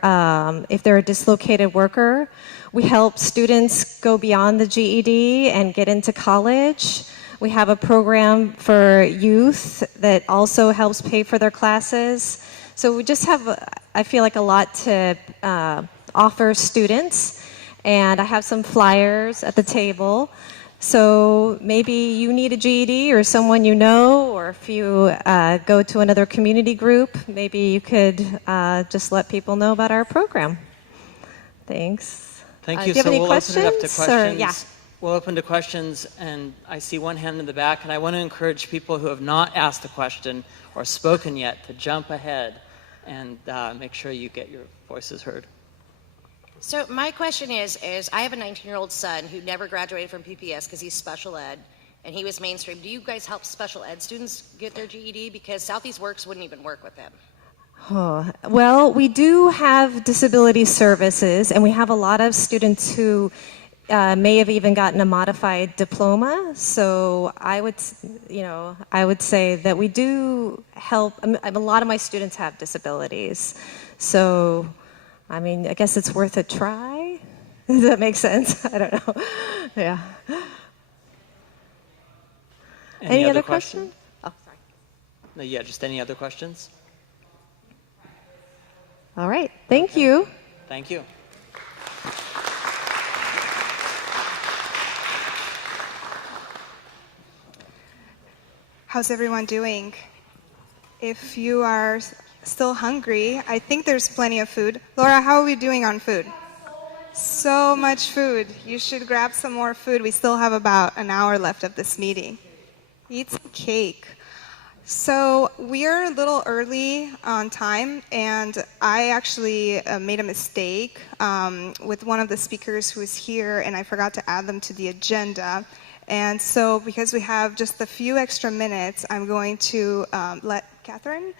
if they're a dislocated worker. We help students go beyond the GED and get into college. We have a program for youth that also helps pay for their classes. So we just have, I feel like, a lot to offer students. And I have some flyers at the table. So maybe you need a GED or someone you know, or if you go to another community group, maybe you could just let people know about our program. Thanks. Thank you. Do you have So any we'll questions? open it up to questions. Or, yeah. We'll open to questions, and I see one hand in the back, and I want to encourage people who have not asked a question or spoken yet to jump ahead and make sure you get your voices heard. So my question is I have a 19-year-old son who never graduated from PPS because he's special ed, and he was mainstream. Do you guys help special ed students get their GED? Because Southeast Works wouldn't even work with them. Oh, well, we do have disability services, and we have a lot of students who may have even gotten a modified diploma. So I would say that we do help. A lot of my students have disabilities. So, I mean, I guess it's worth a try. Does that make sense? I don't know. Yeah. Any other questions? Oh, sorry. No, yeah, just any other questions? All right. Thank you. Thank you. How's everyone doing? If you are still hungry, I think there's plenty of food. Laura, how are we doing on food? So much food. You should grab some more food. We still have about an hour left of this meeting. Eat some cake. So we're a little early on time, and I actually made a mistake with one of the speakers who is here, and I forgot to add them to the agenda. And so because we have just a few extra minutes, I'm going to let Catherine,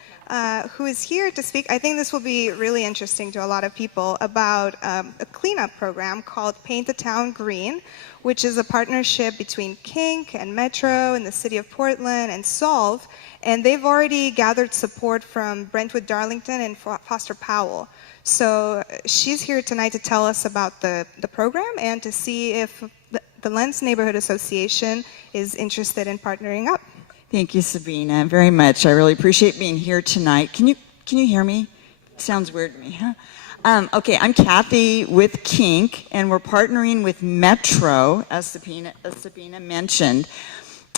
who is here to speak. I think this will be really interesting to a lot of people about a cleanup program called Paint the Town Green, which is a partnership between Kink and Metro and the City of Portland and Solve. And they've already gathered support from Brentwood Darlington and Foster Powell. So she's here tonight to tell us about the program and to see if the Lents Neighborhood Association is interested in partnering up. Thank you, Sabina, very much. I really appreciate being here tonight. Can you hear me? Sounds weird to me, huh? Okay, I'm Kathy with Kink, and we're partnering with Metro, as Sabina mentioned.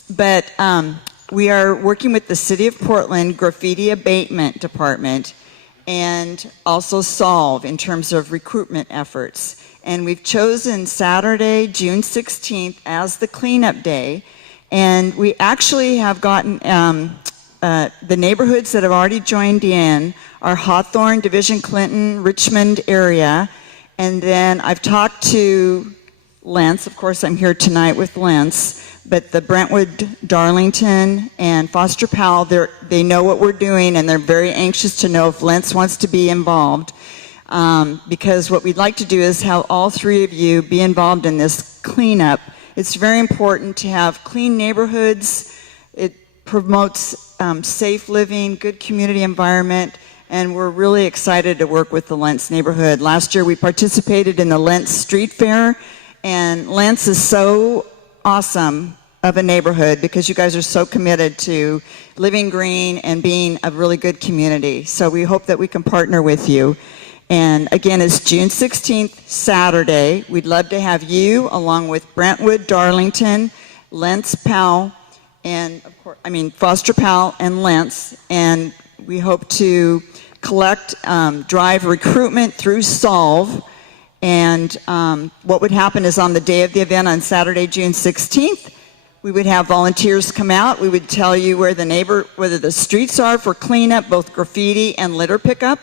But we are working with the City of Portland Graffiti Abatement Department and also Solve in terms of recruitment efforts. And we've chosen Saturday, June 16th as the cleanup day. And we actually have gotten the neighborhoods that have already joined in are Hawthorne, Division Clinton, Richmond area. And then I've talked to Lentz. Of course, I'm here tonight with Lentz. But the Brentwood, Darlington, and Foster Powell, they know what we're doing, and they're very anxious to know if Lentz wants to be involved. Because what we'd like to do is have all three of you be involved in this cleanup. It's very important to have clean neighborhoods. It promotes safe living, good community environment, and we're really excited to work with the Lentz neighborhood. Last year we participated in the Lentz Street Fair, and Lentz is so awesome of a neighborhood because you guys are so committed to living green and being a really good community. So we hope that we can partner with you. And again, it's June 16th, Saturday. We'd love to have you along with Brentwood, Darlington, Lentz, Powell, and of course, Foster Powell and Lentz. And we hope to collect, drive recruitment through Solve. And what would happen is on the day of the event on Saturday, June 16th, we would have volunteers come out. We would tell you where the streets are for cleanup, both graffiti and litter pickup.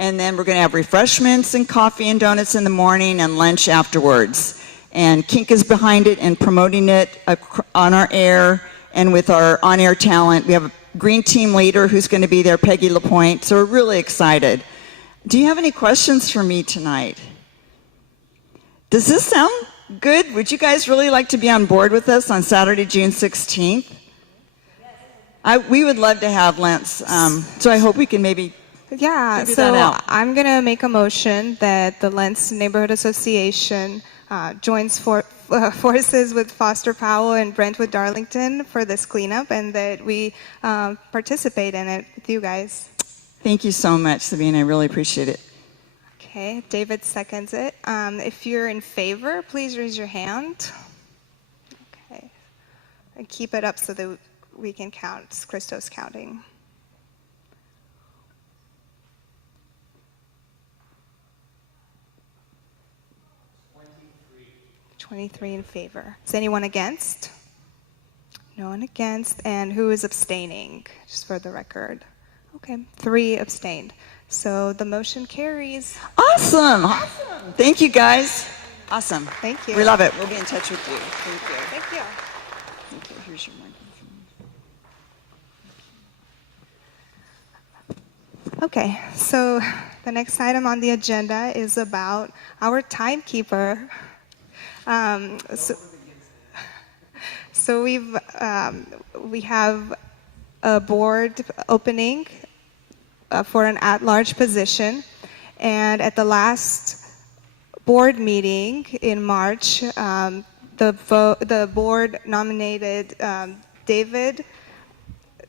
And then we're going to have refreshments and coffee and donuts in the morning and lunch afterwards. And Kink is behind it and promoting it on our air and with our on-air talent. We have green team leader who's going to be there, Peggy LaPointe. So we're really excited. Do you have any questions for me tonight? Does this sound good? Would you guys really like to be on board with us on Saturday, June 16th? We would love to have Lance, so I hope we can maybe Yeah, figure so that out. I'm going to make a motion that the Lents Neighborhood Association joins forces with Foster Powell and Brentwood Darlington for this cleanup, and that we participate in it with you guys. Thank you so much, Sabine. I really appreciate it. Okay, David seconds it. If you're in favor, please raise your hand. Okay, and keep it up so that we can count. Christo's counting. 23 in favor. Is anyone against? No one against. And who is abstaining? Just for the record. Okay, 3 abstained. So the motion carries. Awesome. Thank you, guys. Awesome. Thank you. We love it. We'll be in touch with you. Thank you. Thank you. Thank you. Here's your microphone. Okay, so the next item on the agenda is about our timekeeper. So we have a board opening for an at-large position, and at the last board meeting in March, the board nominated David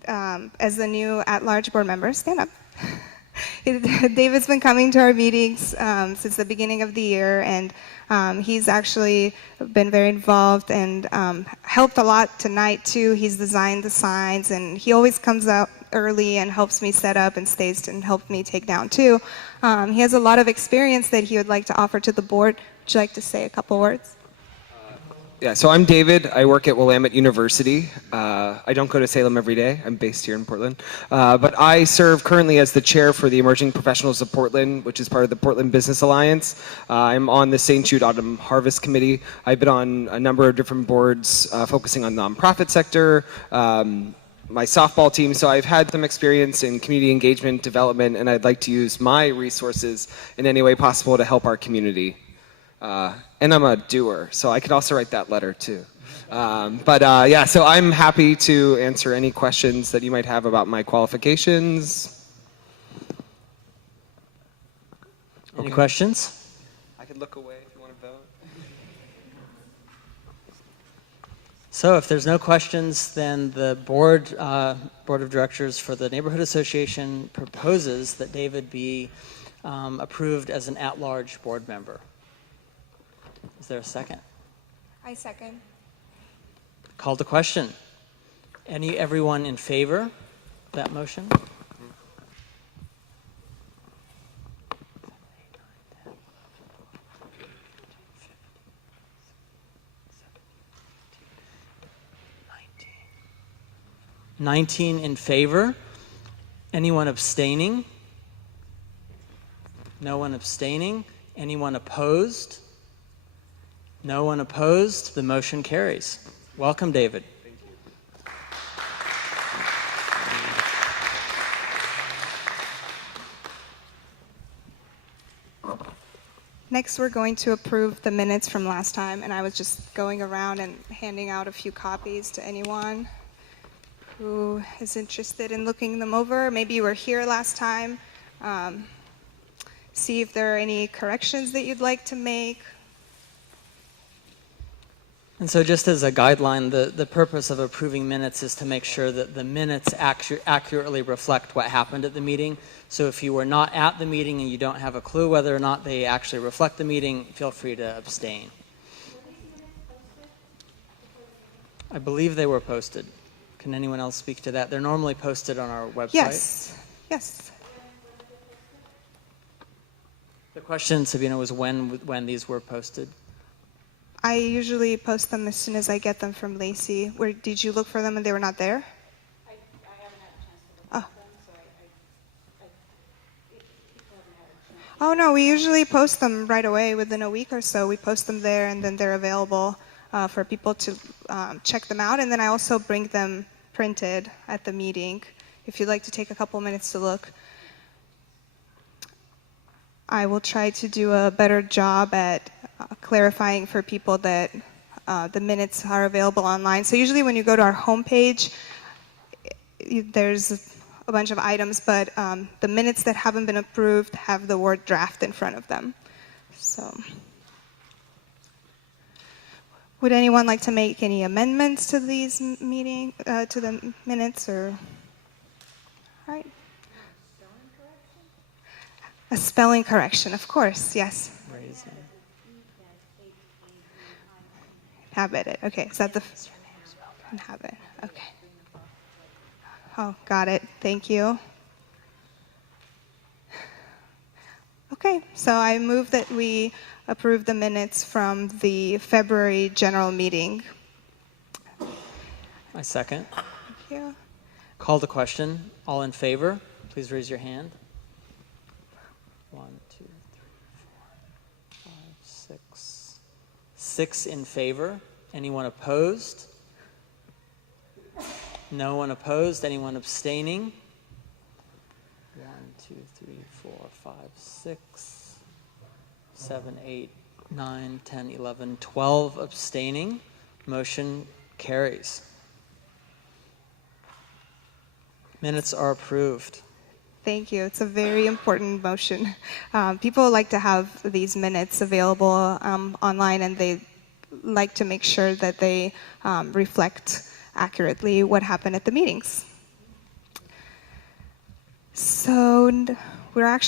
as the new at-large board member. Stand up. David's been coming to our meetings since the beginning of the year, and he's actually been very involved and helped a lot tonight too. He's designed the signs, and he always comes out early and helps me set up and stays and helped me take down too. He has a lot of experience that he would like to offer to the board. Would you like to say a couple words? Yeah, so I'm David. I work at Willamette University. I don't go to Salem every day. I'm based here in Portland. But I serve currently as the chair for the Emerging Professionals of Portland, which is part of the Portland Business Alliance. I'm on the St. Jude Autumn Harvest Committee. I've been on a number of different boards focusing on the nonprofit sector, my softball team. So I've had some experience in community engagement development, and I'd like to use my resources in any way possible to help our community. And I'm a doer, so I could also write that letter too. Yeah, so I'm happy to answer any questions that you might have about my qualifications. Any questions? I could look away if you want to vote. So if there's no questions, then the board of directors for the Neighborhood Association proposes that David be approved as an at-large board member. Is there a second? I second. Call to question. Everyone in favor of that motion? $19 in favor. Anyone abstaining? No one abstaining. Anyone opposed? No one opposed. The motion carries. Welcome, David. Thank you. Next, we're going to approve the minutes from last time, and I was just going around and handing out a few copies to anyone who is interested in looking them over. Maybe you were here last time. See if there are any corrections that you'd like to make. And so just as a guideline, the purpose of approving minutes is to make sure that the minutes accurately reflect what happened at the meeting. So if you were not at the meeting and you don't have a clue whether or not they actually reflect the meeting, feel free to abstain. I believe they were posted. Can anyone else speak to that? They're normally posted on our website. Yes. Yes. The question, Sabina, was when these were posted. I usually post them as soon as I get them from Lacey. Where did you look for them and they were not there? I haven't had a chance to look at them, so people haven't had a chance. Oh no, we usually post them right away within a week or so. We post them there and then they're available for people to check them out. And then I also bring them printed at the meeting if you'd like to take a couple minutes to look. I will try to do a better job at clarifying for people that the minutes are available online. So usually when you go to our homepage, there's a bunch of items, but the minutes that haven't been approved have the word draft in front of them. So, would anyone like to make any amendments to these to the minutes, or? All right. A spelling correction, of course, yes. Inhabit it. Okay, is that the inhabit? Okay. Oh, got it. Thank you. Okay, so I move that we approve the minutes from the February general meeting. I second. Thank you. Call the question. All in favor, please raise your hand. 1, 2, 3, 4, 5, 6. 6 in favor. Anyone opposed? No one opposed. Anyone abstaining? 1, 2, 3, 4, 5, 6, 7, 8, 9, 10, 11, 12 abstaining. Motion carries. Minutes are approved. Thank you. It's a very important motion. People like to have these minutes available online, and they like to make sure that they reflect accurately what happened at the meetings. So we're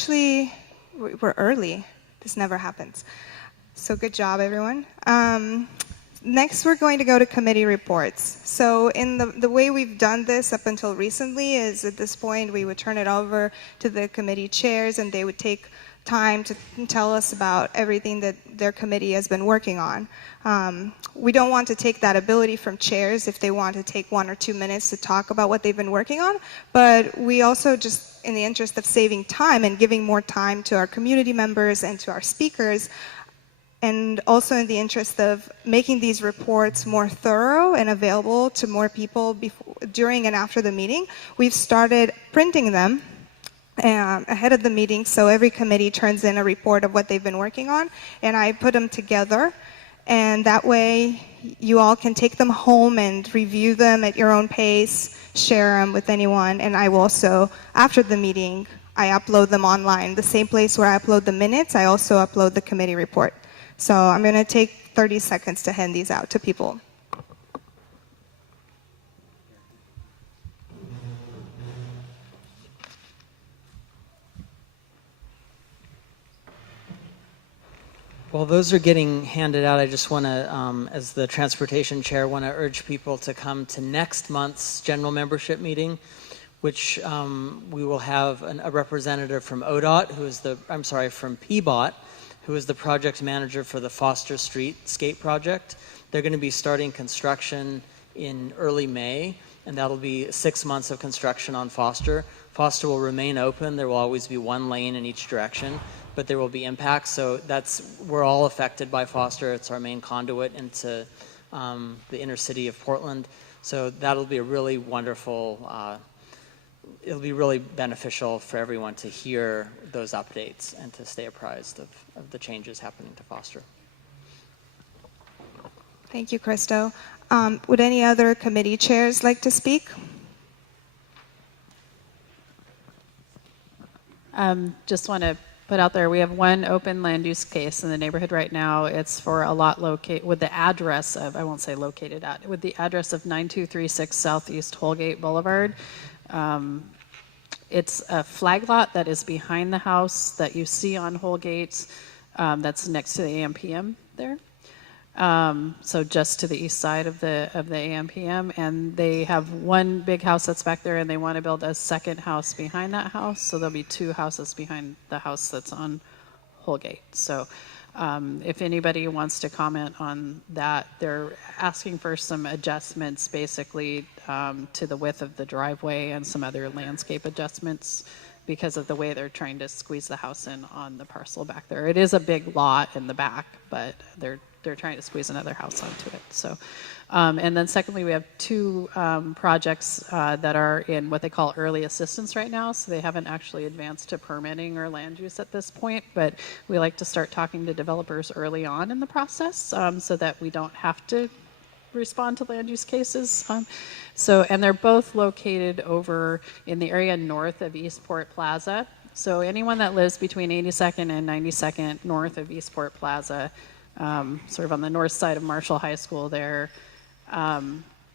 early. This never happens. So good job, everyone. Next, we're going to go to committee reports. So in the way we've done this up until recently is at this point, we would turn it over to the committee chairs, and they would take time to tell us about everything that their committee has been working on. We don't want to take that ability from chairs if they want to take 1 or 2 minutes to talk about what they've been working on, but we also, just in the interest of saving time and giving more time to our community members and to our speakers, and also in the interest of making these reports more thorough and available to more people during and after the meeting, we've started printing them ahead of the meeting, so every committee turns in a report of what they've been working on, and I put them together, and that way you all can take them home and review them at your own pace, share them with anyone, and I will also, after the meeting, I upload them online. The same place where I upload the minutes, I also upload the committee report. So I'm going to take 30 seconds to hand these out to people. While those are getting handed out, I just want to, as the transportation chair, want to urge people to come to next month's general membership meeting, which we will have a representative from ODOT, from PBOT, who is the project manager for the Foster Street Skate Project. They're going to be starting construction in early May, and that'll be 6 months of construction on Foster. Foster will remain open. There will always be one lane in each direction, but there will be impacts. So we're all affected by Foster. It's our main conduit into the inner city of Portland. So that'll be a really wonderful, it'll be really beneficial for everyone to hear those updates and to stay apprised of the changes happening to Foster. Thank you, Christo. Would any other committee chairs like to speak? Just want to put out there, we have one open land use case in the neighborhood right now. It's for a lot located with the address of, I won't say located at, with the address of 9236 Southeast Holgate Boulevard. It's a flag lot that is behind the house that you see on Holgate, that's next to the AMPM there. So just to the east side of the AMPM, and they have one big house that's back there, and they want to build a second house behind that house. So there'll be 2 houses behind the house that's on Holgate. So if anybody wants to comment on that, they're asking for some adjustments, basically to the width of the driveway and some other landscape adjustments because of the way they're trying to squeeze the house in on the parcel back there. It is a big lot in the back, but they're they're trying to squeeze another house onto it. So, and then secondly, we have two projects that are in what they call early assistance right now. So they haven't actually advanced to permitting or land use at this point, but we like to start talking to developers early on in the process so that we don't have to respond to land use cases. And they're both located over in the area north of Eastport Plaza. So anyone that lives between 82nd and 92nd north of Eastport Plaza, sort of on the north side of Marshall High School there,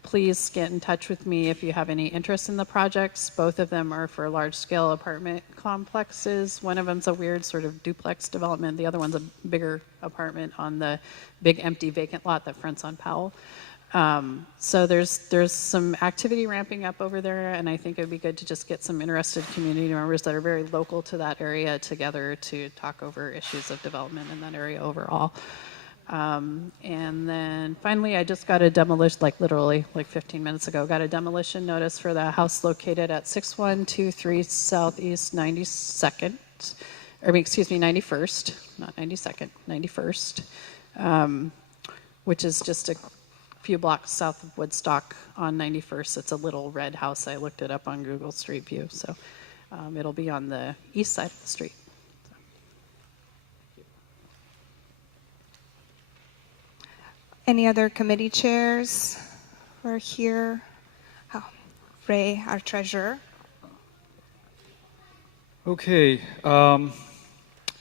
please get in touch with me if you have any interest in the projects. Both of them are for large-scale apartment complexes. One of them's a weird sort of duplex development. The other one's a bigger apartment on the big empty vacant lot that fronts on Powell. So there's some activity ramping up over there, and I think it would be good to just get some interested community members that are very local to that area together to talk over issues of development in that area overall. And then finally, I just got a demolition, literally 15 minutes ago, got a demolition notice for the house located at 6123 Southeast 92nd, excuse me, 91st, not 92nd, 91st, which is just a few blocks south of Woodstock on 91st. It's a little red house. I looked it up on Google Street View, so it'll be on the east side of the street. Any other committee chairs who are here? Oh, Ray, our treasurer. Okay.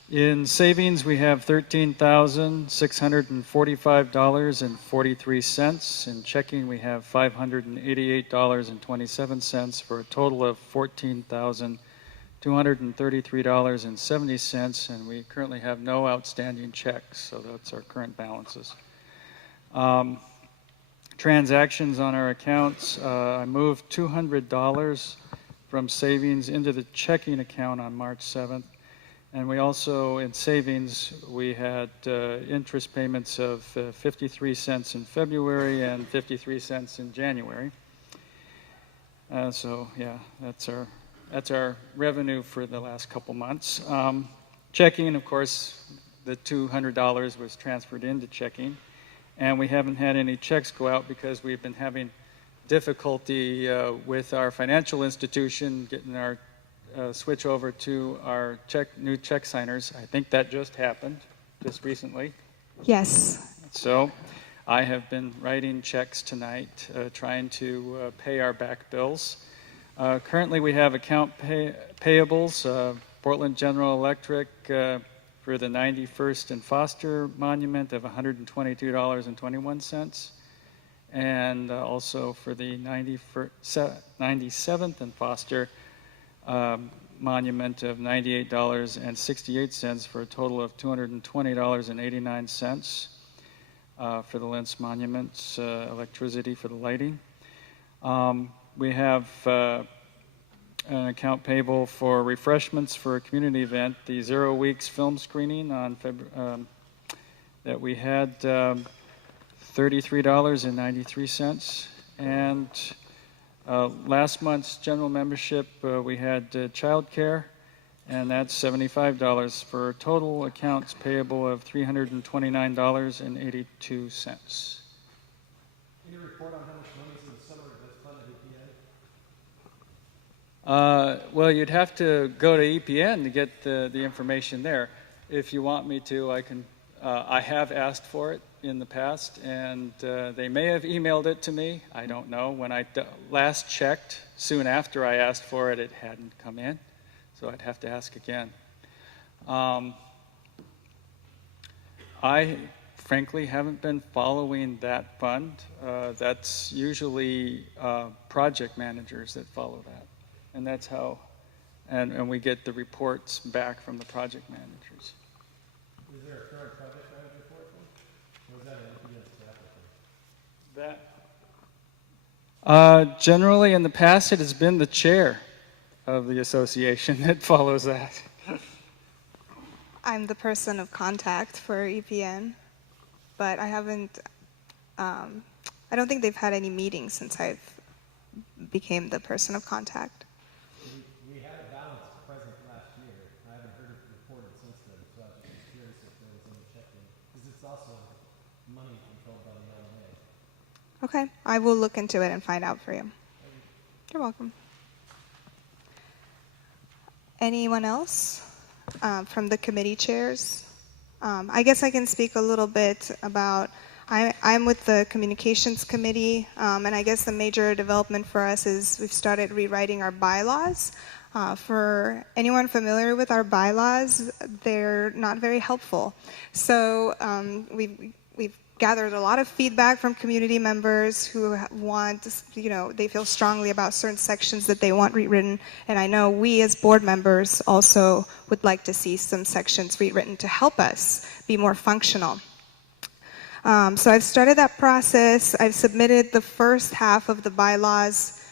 In savings, we have $13,645.43. In checking, we have $588.27 for a total of $14,233.70. And we currently have no outstanding checks, so that's our current balances. Transactions on our accounts, I moved $200 from savings into the checking account on March 7th. And we also, in savings, we had interest payments of 53 cents in February and 53 cents in January. So yeah, that's our revenue for the last couple months. Checking, of course, the $200 was transferred into checking. And we haven't had any checks go out because we've been having difficulty with our financial institution getting our switch over to our new check signers. I think that just happened just recently. Yes. So I have been writing checks tonight, trying to pay our back bills. Currently we have account payables, Portland General Electric for the 91st and Foster Monument of $122.21. And also for the 97th and Foster monument of $98.68 for a total of $220.89 for the Lentz monuments, electricity for the lighting. We have an account payable for refreshments for a community event, the 0 Weeks film screening on that we had $33.93. And last month's general membership, we had childcare, and that's $75 for total accounts payable of $329.82. Can you report on how much money is in the summer that's funded EPA? Well, you'd have to go to EPN to get the information there. If you want me to, I can. I have asked for it in the past, and they may have emailed it to me. I don't know. When I last checked, soon after I asked for it, it hadn't come in, so I'd have to ask again. I frankly haven't been following that fund. That's usually project managers that follow that, and that's how, and we get the reports back from the project managers. Is there a current project manager for it? Or is that an EPN staff thing? Generally, in the past, it has been the chair of the association that follows that. I'm the person of contact for EPN, but I haven't, I don't think they've had any meetings since I've became the person of contact. We had a balance present last year. I haven't heard it reported since then, so I was just curious if there was any checking, because it's also money controlled by the LNA. Okay, I will look into it and find out for you. You're welcome. Anyone else from the committee chairs? I guess I can speak a little bit about, I'm with the communications committee, and I guess the major development for us is we've started rewriting our bylaws. For anyone familiar with our bylaws, they're not very helpful. So we've gathered a lot of feedback from community members who want, they feel strongly about certain sections that they want rewritten. And I know we as board members also would like to see some sections rewritten to help us be more functional. So I've started that process. I've submitted the first half of the bylaws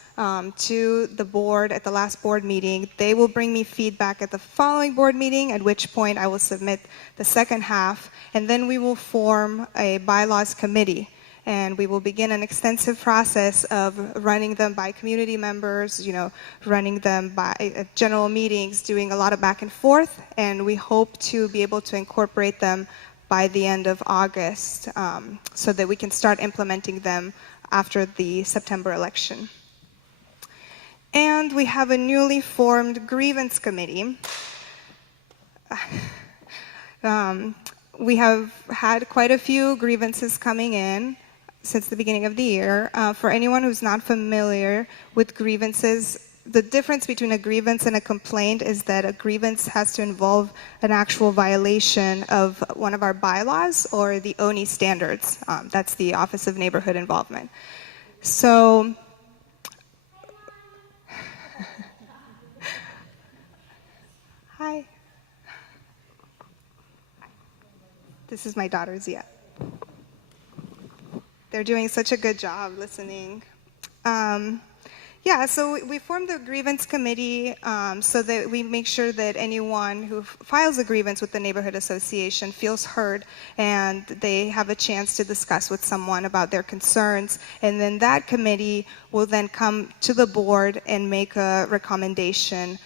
to the board at the last board meeting. They will bring me feedback at the following board meeting, at which point I will submit the second half, and then we will form a bylaws committee. And we will begin an extensive process of running them by community members, running them by general meetings, doing a lot of back and forth, and we hope to be able to incorporate them by the end of August so that we can start implementing them after the September election. And we have a newly formed grievance committee. We have had quite a few grievances coming in since the beginning of the year. For anyone who's not familiar with grievances, the difference between a grievance and a complaint is that a grievance has to involve an actual violation of one of our bylaws or the ONI standards. That's the Office of Neighborhood Involvement. So, hi. This is my daughter, Zia. They're doing such a good job listening. Yeah, so we formed a grievance committee so that we make sure that anyone who files a grievance with the neighborhood association feels heard and they have a chance to discuss with someone about their concerns. And then that committee will then come to the board and make a recommendation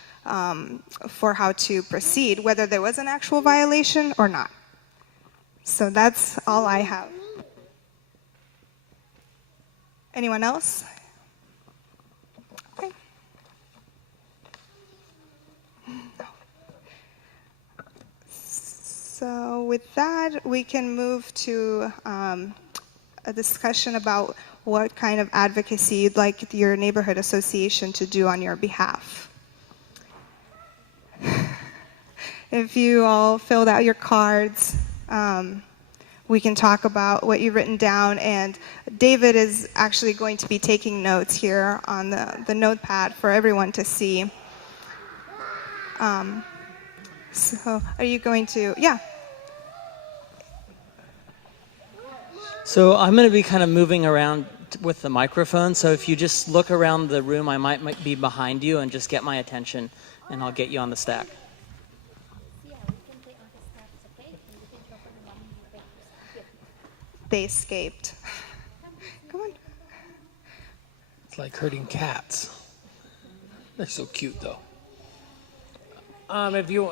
for how to proceed, whether there was an actual violation or not. So that's all I have. Anyone else? Okay. So with that, we can move to a discussion about what kind of advocacy you'd like your neighborhood association to do on your behalf. If you all filled out your cards, we can talk about what you've written down, and David is actually going to be taking notes here on the notepad for everyone to see. So are you going to, yeah. So I'm going to be kind of moving around with the microphone, so if you just look around the room, I might be behind you and just get my attention, and I'll get you on the stack. They escaped. Come on. It's like herding cats. They're so cute, though. If you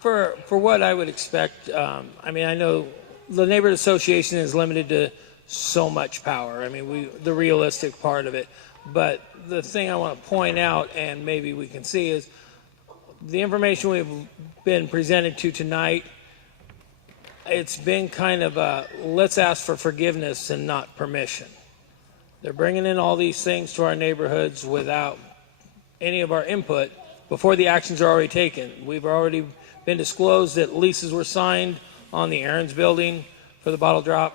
for what I would expect, I mean, I know the neighborhood association is limited to so much power. I mean, the realistic part of it. But the thing I want to point out, and maybe we can see, is the information we've been presented to tonight. It's been kind of a let's ask for forgiveness and not permission. They're bringing in all these things to our neighborhoods without any of our input before the actions are already taken. We've already been disclosed that leases were signed on the Aaron's building for the bottle drop.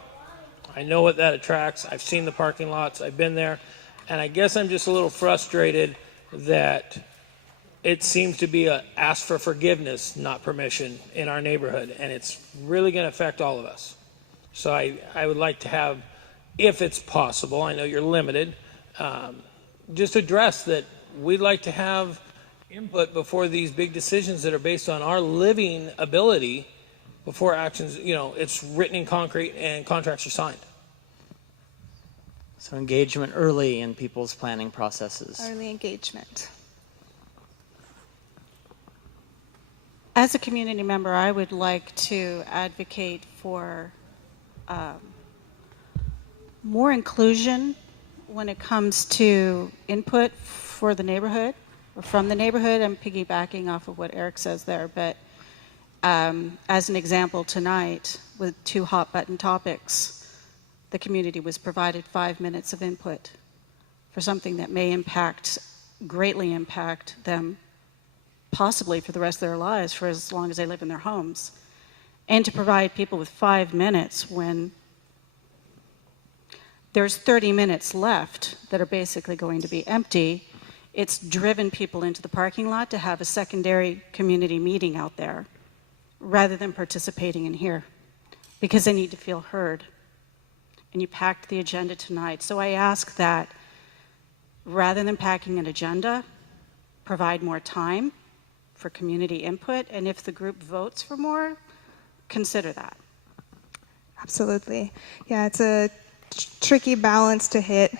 I know what that attracts. I've seen the parking lots. I've been there. And I guess I'm just a little frustrated that it seems to be a ask for forgiveness, not permission in our neighborhood, and it's really going to affect all of us. So I would like to have, if it's possible, I know you're limited, just address that we'd like to have input before these big decisions that are based on our living ability before actions, it's written in concrete and contracts are signed. So engagement early in people's planning processes. Early engagement. As a community member, I would like to advocate for more inclusion when it comes to input for the neighborhood or from the neighborhood. I'm piggybacking off of what Eric says there, but as an example, tonight with 2 hot button topics, the community was provided 5 minutes of input for something that may greatly impact them, possibly for the rest of their lives, for as long as they live in their homes. And to provide people with 5 minutes when there's 30 minutes left that are basically going to be empty, it's driven people into the parking lot to have a secondary community meeting out there rather than participating in here because they need to feel heard. And you packed the agenda tonight. So I ask that rather than packing an agenda, provide more time for community input, and if the group votes for more, consider that. Absolutely. Yeah, it's a tricky balance to hit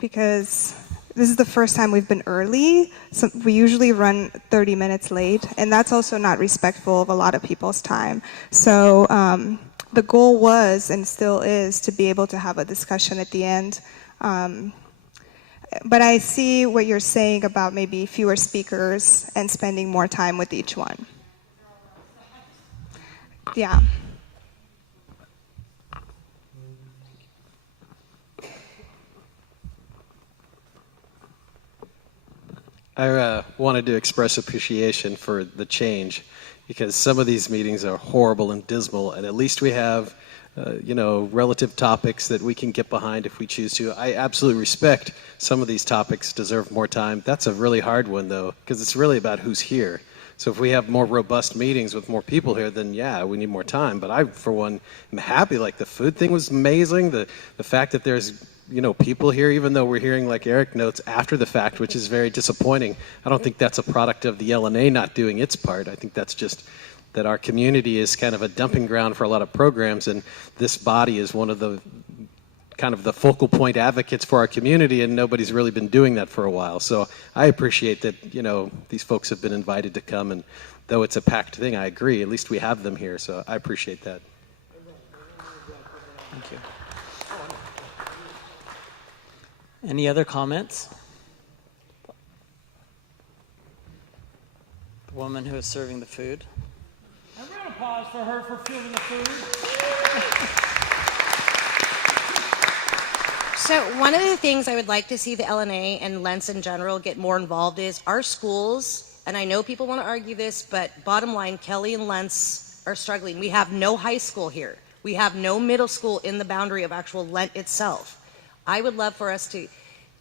because this is the first time we've been early. So we usually run 30 minutes late, and that's also not respectful of a lot of people's time. So the goal was and still is to be able to have a discussion at the end. But I see what you're saying about maybe fewer speakers and spending more time with each one. Yeah. I wanted to express appreciation for the change because some of these meetings are horrible and dismal, and at least we have, relative topics that we can get behind if we choose to. I absolutely respect some of these topics deserve more time. That's a really hard one, though, because it's really about who's here. So if we have more robust meetings with more people here, then yeah, we need more time. But I, for one, am happy. Like the food thing was amazing. The fact that there's people here, even though we're hearing, like Eric notes, after the fact, which is very disappointing. I don't think that's a product of the LNA not doing its part. I think that's just that our community is kind of a dumping ground for a lot of programs, and this body is one of the kind of the focal point advocates for our community, and nobody's really been doing that for a while. So I appreciate that, these folks have been invited to come, and though it's a packed thing, I agree. At least we have them here, so I appreciate that. Thank you. Any other comments? The woman who is serving the food. I'm going to pause for her for filling the food. So one of the things I would like to see the LNA and Lents in general get more involved is our schools, and I know people want to argue this, but bottom line, Kelly and Lents are struggling. We have no high school here. We have no middle school in the boundary of actual Lent itself. I would love for us to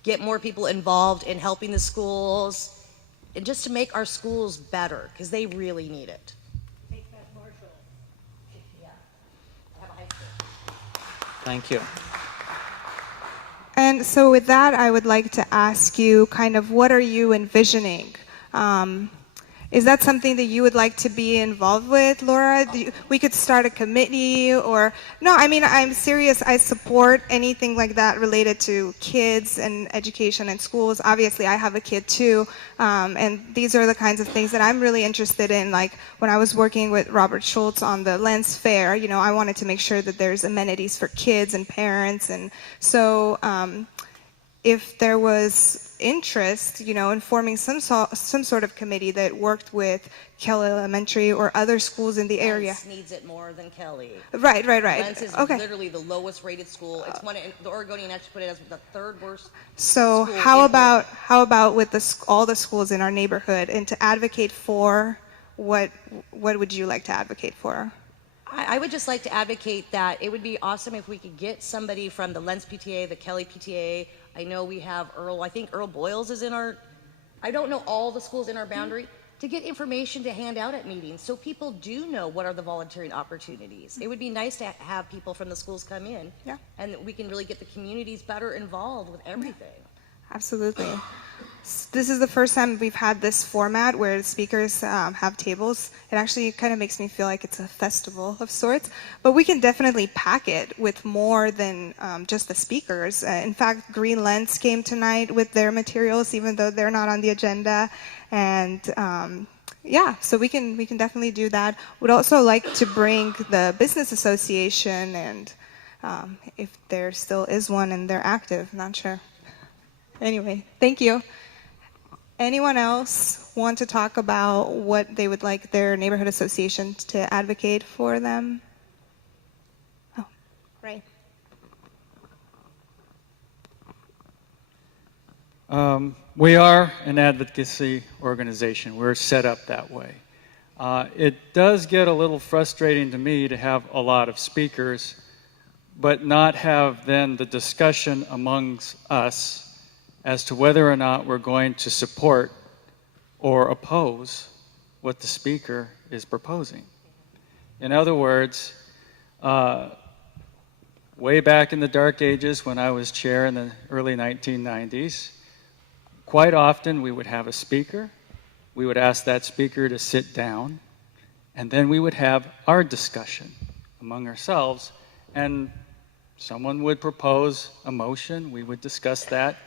get more people involved in helping the schools and just to make our schools better because they really need it. Thank you. And so with that, I would like to ask you kind of what are you envisioning? Is that something that you would like to be involved with, Laura? We could start a committee or... No, I mean, I'm serious. I support anything like that related to kids and education and schools. Obviously, I have a kid too. And these are the kinds of things that I'm really interested in. Like when I was working with Robert Schultz on the Lens Fair, I wanted to make sure that there's amenities for kids and parents. And so if there was interest, in forming some sort of committee that worked with Kelly Elementary or other schools in the area. Lents needs it more than Kelly. Right. Lents is Okay. literally the lowest rated school. It's the Oregonian actually put it as the third worst. So school how in about with all the schools in our neighborhood and to advocate for what would you like to advocate for? I would just like to advocate that it would be awesome if we could get somebody from the Lens PTA, the Kelly PTA. I know we have I think Earl Boyles is in I don't know all the schools in our boundary, to get information to hand out at meetings so people do know what are the volunteering opportunities. It would be nice to have people from the schools come in, and we can really get the communities better involved with everything. Absolutely. This is the first time we've had this format where the speakers have tables. It actually kind of makes me feel like it's a festival of sorts. But we can definitely pack it with more than just the speakers. In fact, Green Lens came tonight with their materials, even though they're not on the agenda. And so we can definitely do that. Would also like to bring the business association and if there still is one and they're active, not sure. Anyway, thank you. Anyone else want to talk about what they would like their neighborhood association to advocate for them? Oh, right. We are an advocacy organization. We're set up that way. It does get a little frustrating to me to have a lot of speakers, but not have then the discussion amongst us as to whether or not we're going to support or oppose what the speaker is proposing. In other words, way back in the dark ages when I was chair in the early 1990s, quite often we would have a speaker, we would ask that speaker to sit down, and then we would have our discussion among ourselves, and someone would propose a motion, we would discuss that,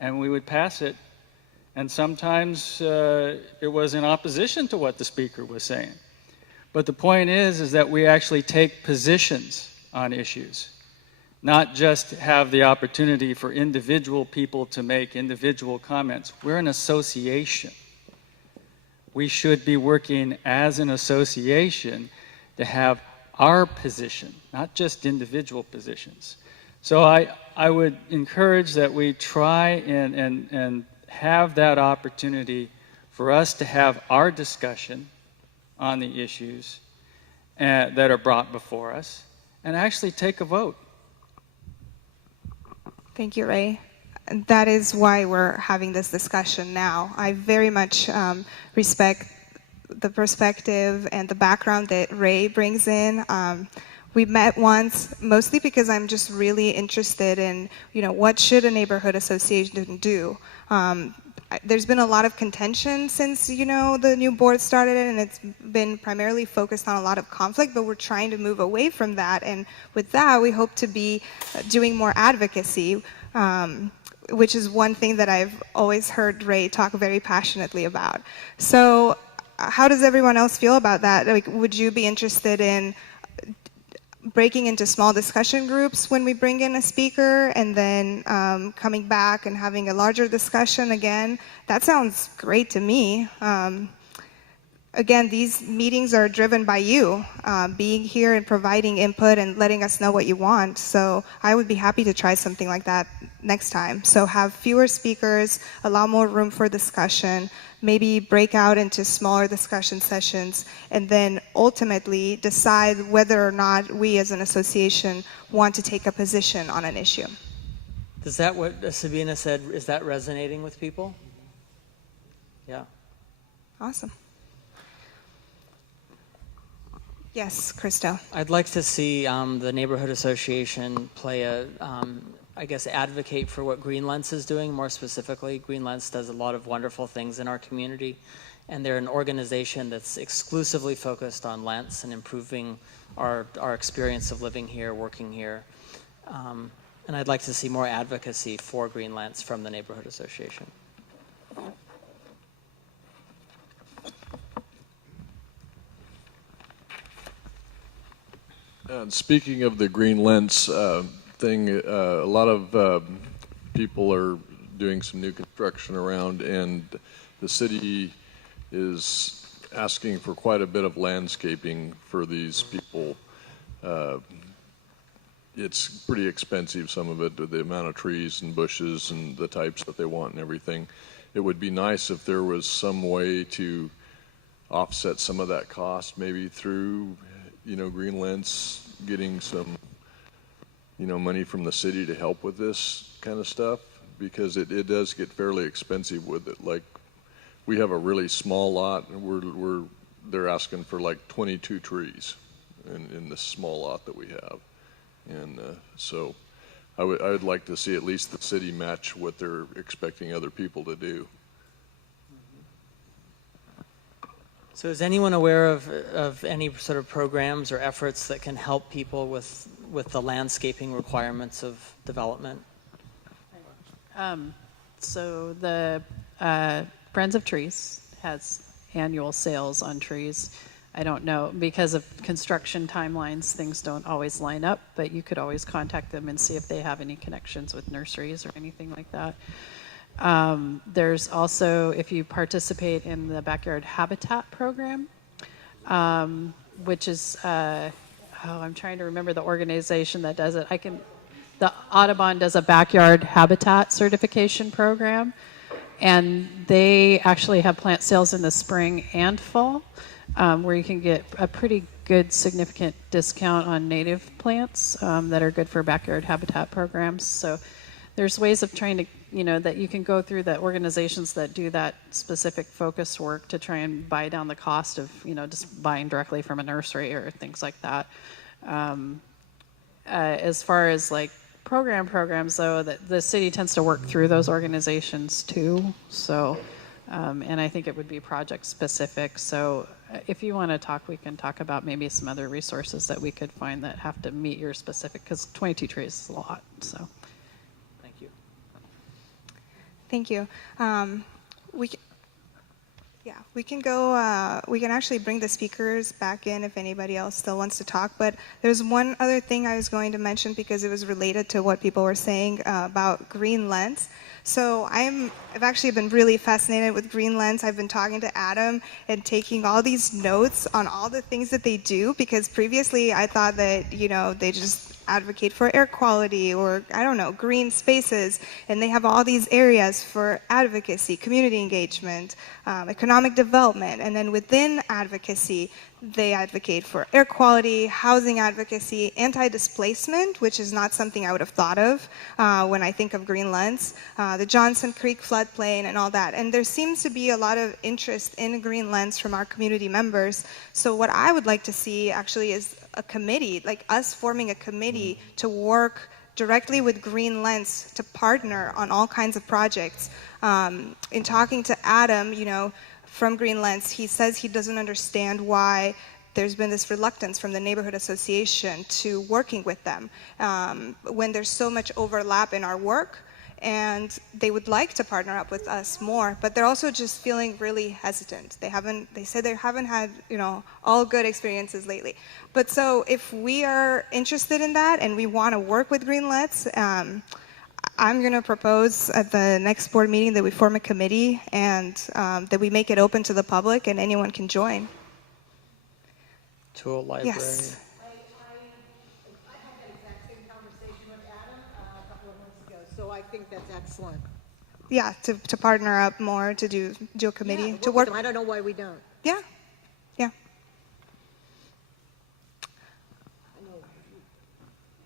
and we would pass it. And sometimes it was in opposition to what the speaker was saying. But the point is that we actually take positions on issues, not just have the opportunity for individual people to make individual comments. We're an association. We should be working as an association to have our position, not just individual positions. So I would encourage that we try and have that opportunity for us to have our discussion on the issues that are brought before us and actually take a vote. Thank you, Ray. That is why we're having this discussion now. I very much respect the perspective and the background that Ray brings in. We met once, mostly because I'm just really interested in, what should a neighborhood association do? There's been a lot of contention since, the new board started, and it's been primarily focused on a lot of conflict, but we're trying to move away from that. And with that, we hope to be doing more advocacy, which is one thing that I've always heard Ray talk very passionately about. So how does everyone else feel about that? Like, would you be interested in breaking into small discussion groups when we bring in a speaker and then coming back and having a larger discussion again? That sounds great to me. Again, these meetings are driven by you, being here and providing input and letting us know what you want. So I would be happy to try something like that next time. So have fewer speakers, allow more room for discussion, maybe break out into smaller discussion sessions, and then ultimately decide whether or not we as an association want to take a position on an issue. Does that, what Sabina said, is that resonating with people? Yeah. Awesome. Yes, Christo. I'd like to see the neighborhood association play advocate for what Green Lens is doing more specifically. Green Lens does a lot of wonderful things in our community, and they're an organization that's exclusively focused on Lens and improving our experience of living here, working here. And I'd like to see more advocacy for Green Lens from the neighborhood association. Speaking of the Green Lens thing, a lot of people are doing some new construction around, and the city is asking for quite a bit of landscaping for these people. It's pretty expensive, some of it, the amount of trees and bushes and the types that they want and everything. It would be nice if there was some way to offset some of that cost, maybe through Green Lens getting some, money from the city to help with this kind of stuff, because it does get fairly expensive with it. Like, we have a really small lot, and they're asking for like 22 trees in this small lot that we have, and so I would like to see at least the city match what they're expecting other people to do. So is anyone aware of any sort of programs or efforts that can help people with the landscaping requirements of development? So the Friends of Trees has annual sales on trees. I don't know, because of construction timelines, things don't always line up, but you could always contact them and see if they have any connections with nurseries or anything like that. There's also, if you participate in the Backyard Habitat program, which is, I'm trying to remember the organization that does it. The Audubon does a backyard habitat certification program, and they actually have plant sales in the spring and fall, where you can get a pretty good significant discount on native plants that are good for backyard habitat programs. So there's ways of trying to, that you can go through the organizations that do that specific focus work to try and buy down the cost of, just buying directly from a nursery or things like that. As far as like programs though, that the city tends to work through those organizations too. So, and I think it would be project specific. So if you want to talk, we can talk about maybe some other resources that we could find that have to meet your specific, because 22 trees is a lot, so. Thank you. Thank you. We can go, we can actually bring the speakers back in if anybody else still wants to talk, but there's one other thing I was going to mention because it was related to what people were saying about Green Lens. So I've actually been really fascinated with Green Lens. I've been talking to Adam and taking all these notes on all the things that they do, because previously I thought that, they just advocate for air quality or, I don't know, green spaces, and they have all these areas for advocacy, community engagement, economic development, and then within advocacy, they advocate for air quality, housing advocacy, anti-displacement, which is not something I would have thought of when I think of Green Lens, the Johnson Creek floodplain and all that. And there seems to be a lot of interest in Green Lens from our community members. So what I would like to see actually is a committee, like us forming a committee to work directly with Green Lens to partner on all kinds of projects. In talking to Adam, from Green Lens, he says he doesn't understand why there's been this reluctance from the neighborhood association to working with them when there's so much overlap in our work, and they would like to partner up with us more, but they're also just feeling really hesitant. They said they haven't had, all good experiences lately. But so if we are interested in that and we want to work with Green Lens, I'm going to propose at the next board meeting that we form a committee and that we make it open to the public and anyone can join. To a library. Yes. So I think that's excellent. Yeah, to partner up more, to do a committee, Yeah, to work. with them. I don't know why we don't. Yeah, yeah.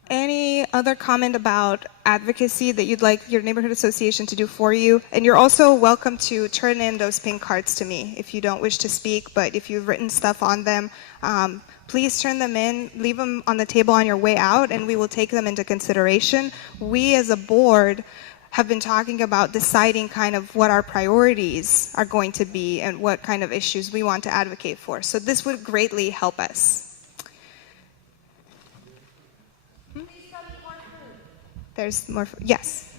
Any other comment about advocacy that you'd like your neighborhood association to do for you? And you're also welcome to turn in those pink cards to me if you don't wish to speak, but if you've written stuff on them, please turn them in, leave them on the table on your way out, and we will take them into consideration. We as a board have been talking about deciding kind of what our priorities are going to be and what kind of issues we want to advocate for. So this would greatly help us. There's more. Yes.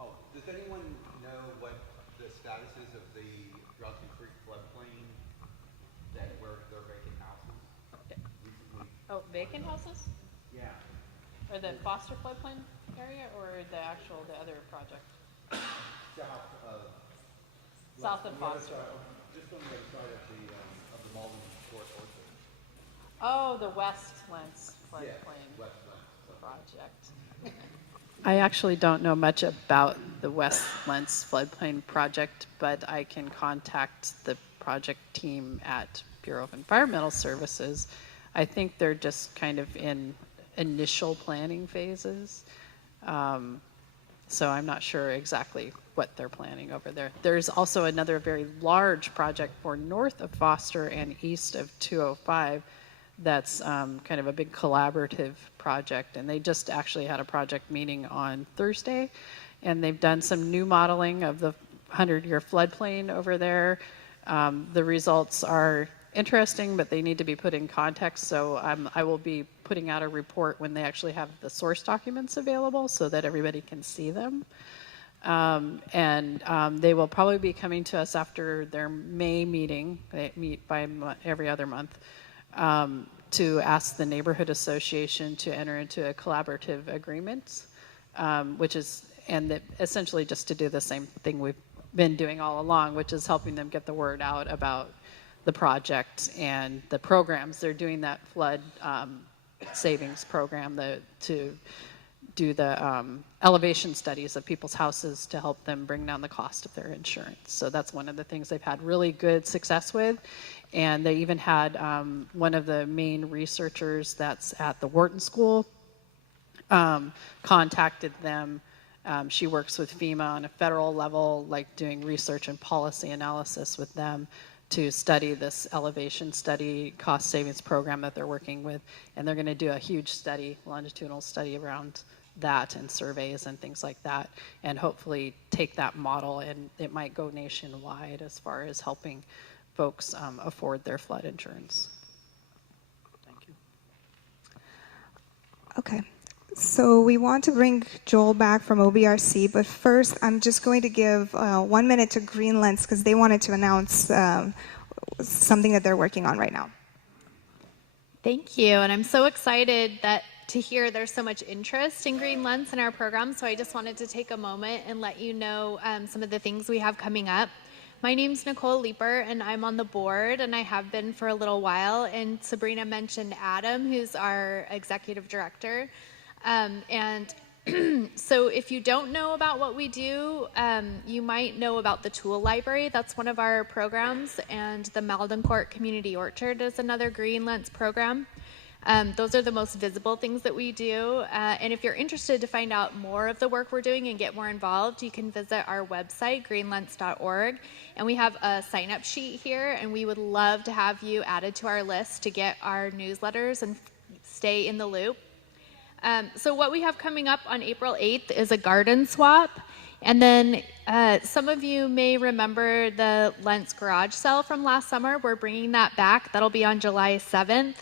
Oh, does anyone know what the status is of the Johnson Creek floodplain where there are vacant houses recently? Oh, vacant houses? Yeah. Or the Foster floodplain area, or the other project? South of Foster. Just on the other side of the Malden Court Orchard. Oh, the West Lens floodplain. Yeah, West Lens. Project. I actually don't know much about the West Lens floodplain project, but I can contact the project team at Bureau of Environmental Services. I think they're just kind of in initial planning phases. So I'm not sure exactly what they're planning over there. There's also another very large project for north of Foster and east of 205 that's kind of a big collaborative project, and they just actually had a project meeting on Thursday, and they've done some new modeling of the 100-year floodplain over there. The results are interesting, but they need to be put in context, so I will be putting out a report when they actually have the source documents available so that everybody can see them. They will probably be coming to us after their May meeting. They meet by every other month, to ask the neighborhood association to enter into a collaborative agreement, essentially just to do the same thing we've been doing all along, which is helping them get the word out about the project and the programs. They're doing that flood savings program to do the elevation studies of people's houses to help them bring down the cost of their insurance. So that's one of the things they've had really good success with. And they even had one of the main researchers that's at the Wharton School contacted them. She works with FEMA on a federal level, like doing research and policy analysis with them to study this elevation study cost savings program that they're working with. And they're going to do a huge study, longitudinal study around that and surveys and things like that, and hopefully take that model, and it might go nationwide as far as helping folks afford their flood insurance. Thank you. Okay. So we want to bring Joel back from OBRC, but first I'm just going to give 1 minute to Green Lens because they wanted to announce something that they're working on right now. Thank you, and I'm so excited to hear there's so much interest in Green Lens in our program, so I just wanted to take a moment and let you know some of the things we have coming up. My name's Nicole Leeper, and I'm on the board, and I have been for a little while, and Sabrina mentioned Adam, who's our executive director. So if you don't know about what we do, you might know about the Tool Library. That's one of our programs, and the Maldencourt Community Orchard is another Green Lens program. Those are the most visible things that we do. And if you're interested to find out more of the work we're doing and get more involved, you can visit our website, greenlens.org. And we have a sign-up sheet here, and we would love to have you added to our list to get our newsletters and stay in the loop. So what we have coming up on April 8th is a garden swap. And then some of you may remember the Lents garage sale from last summer. We're bringing that back. That'll be on July 7th.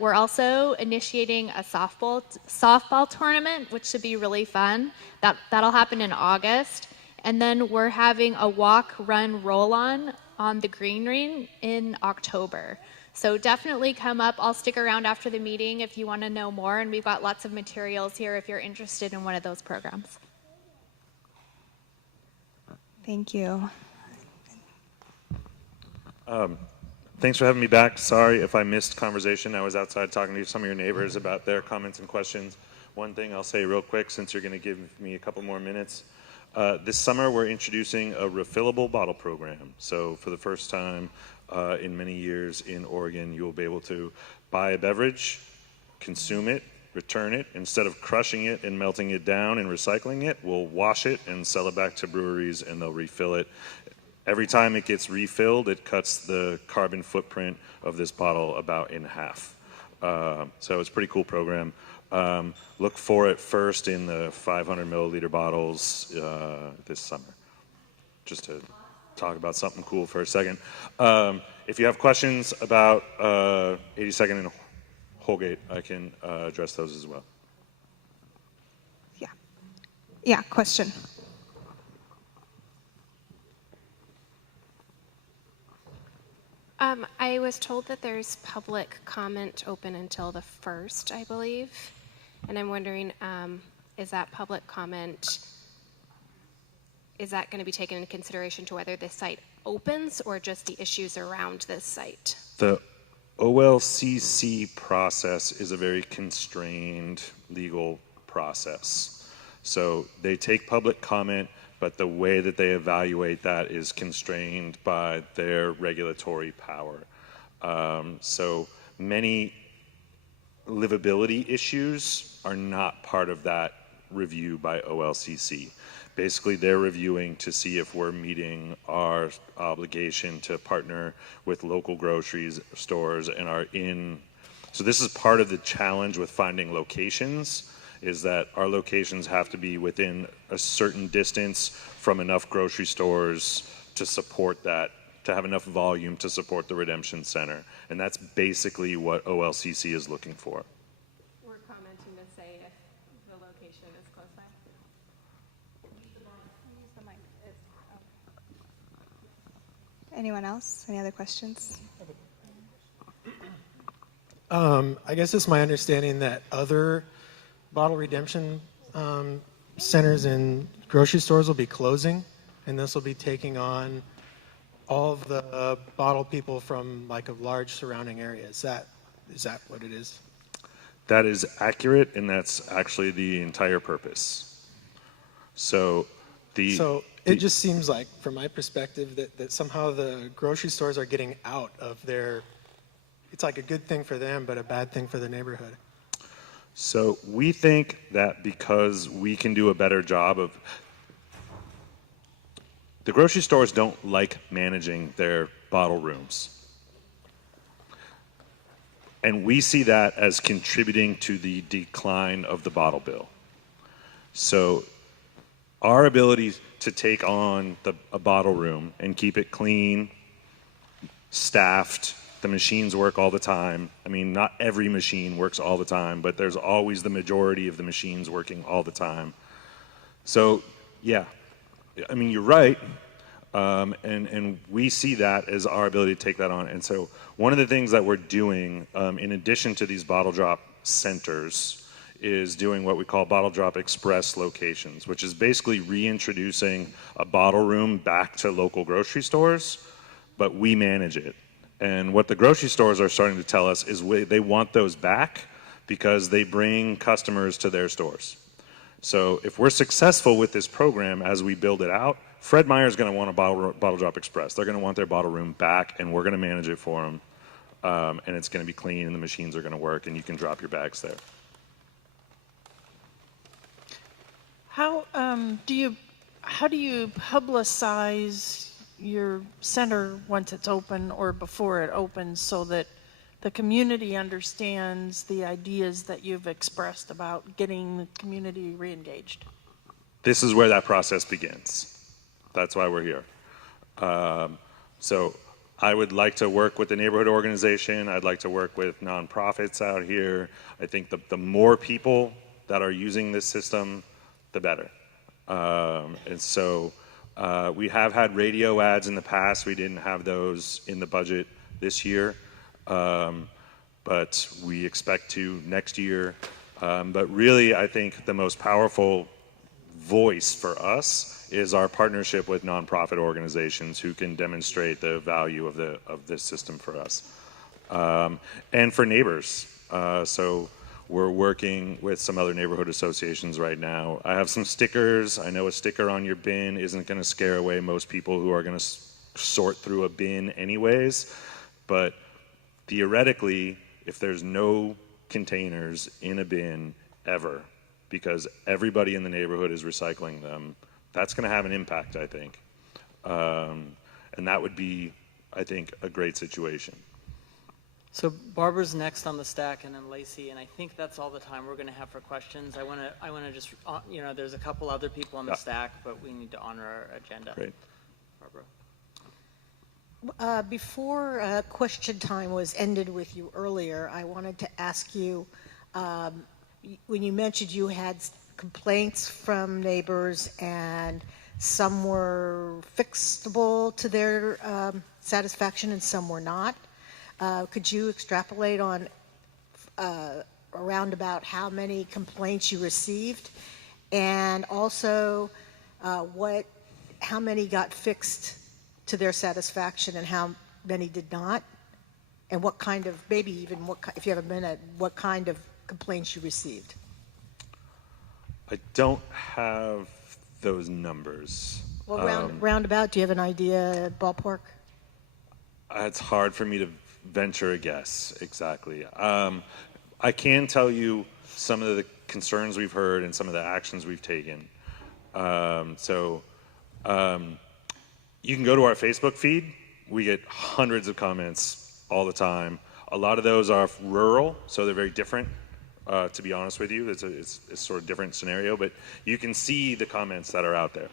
We're also initiating a softball tournament, which should be really fun. That'll happen in August. And then we're having a walk, run, roll-on the green ring in October. So definitely come up. I'll stick around after the meeting if you want to know more. And we've got lots of materials here if you're interested in one of those programs. Thank you. Thanks for having me back. Sorry if I missed conversation. I was outside talking to some of your neighbors about their comments and questions. One thing I'll say real quick, since you're going to give me a couple more minutes. This summer, we're introducing a refillable bottle program. So for the first time in many years in Oregon, you'll be able to buy a beverage, consume it, return it. Instead of crushing it and melting it down and recycling it, we'll wash it and sell it back to breweries, and they'll refill it. Every time it gets refilled, it cuts the carbon footprint of this bottle about in half. So it's a pretty cool program. Look for it first in the 500 milliliter bottles this summer. Just to talk about something cool for a second. If you have questions about 82nd and Holgate, I can address those as well. Yeah, question. I was told that there's public comment open until the 1st, I believe. And I'm wondering, is that public comment, is that going to be taken into consideration to whether this site opens or just the issues around this site? The OLCC process is a very constrained legal process. So they take public comment, but the way that they evaluate that is constrained by their regulatory power. So many livability issues are not part of that review by OLCC. Basically, they're reviewing to see if we're meeting our obligation to partner with local grocery stores and are in. So this is part of the challenge with finding locations, is that our locations have to be within a certain distance from enough grocery stores to support that, to have enough volume to support the Redemption Center. And that's basically what OLCC is looking for. We're commenting to say if the location is close by. Anyone else? Any other questions? I guess it's my understanding that other bottle redemption centers and grocery stores will be closing, and this will be taking on all of the bottle people from like a large surrounding area. Is that what it is? That is accurate, and that's actually the entire purpose. So it just seems like, from my perspective, that somehow the grocery stores are getting out of their. It's like a good thing for them, but a bad thing for the neighborhood. So we think that because we can do a better job of, the grocery stores don't like managing their bottle rooms. And we see that as contributing to the decline of the bottle bill. So our ability to take on a bottle room and keep it clean, staffed, the machines work all the time. I mean, not every machine works all the time, but there's always the majority of the machines working all the time. So, yeah, I mean, you're right. And we see that as our ability to take that on. And so one of the things that we're doing, in addition to these bottle drop centers, is doing what we call bottle drop express locations, which is basically reintroducing a bottle room back to local grocery stores, but we manage it. And what the grocery stores are starting to tell us is they want those back because they bring customers to their stores. So if we're successful with this program as we build it out, Fred Meyer is going to want a bottle drop express. They're going to want their bottle room back, and we're going to manage it for them. And it's going to be clean, and the machines are going to work, and you can drop your bags there. How do you publicize your center once it's open or before it opens so that the community understands the ideas that you've expressed about getting the community re-engaged? This is where that process begins. That's why we're here. So I would like to work with the neighborhood organization. I'd like to work with nonprofits out here. I think the more people that are using this system, the better. And so we have had radio ads in the past. We didn't have those in the budget this year, but we expect to next year. But really, I think the most powerful voice for us is our partnership with nonprofit organizations who can demonstrate the value of this system for us. And for neighbors. So we're working with some other neighborhood associations right now. I have some stickers. I know a sticker on your bin isn't going to scare away most people who are going to sort through a bin anyways. But theoretically, if there's no containers in a bin ever, because everybody in the neighborhood is recycling them, that's going to have an impact, I think. And that would be, I think, a great situation. So Barbara's next on the stack, and then Lacey, and I think that's all the time we're going to have for questions. I want to just, there's a couple other people on the stack, but we need to honor our agenda. Great. Barbara. Before question time was ended with you earlier, I wanted to ask you, when you mentioned you had complaints from neighbors and some were fixable to their satisfaction and some were not, could you extrapolate on around about how many complaints you received, and also how many got fixed to their satisfaction and how many did not, and what kind of, maybe even if you have a minute, what kind of complaints you received? I don't have those numbers. Well, roundabout, do you have an idea, ballpark? It's hard for me to venture a guess exactly. I can tell you some of the concerns we've heard and some of the actions we've taken. You can go to our Facebook feed. We get hundreds of comments all the time. A lot of those are rural, so they're very different. To be honest with you, it's sort of different scenario, but you can see the comments that are out there.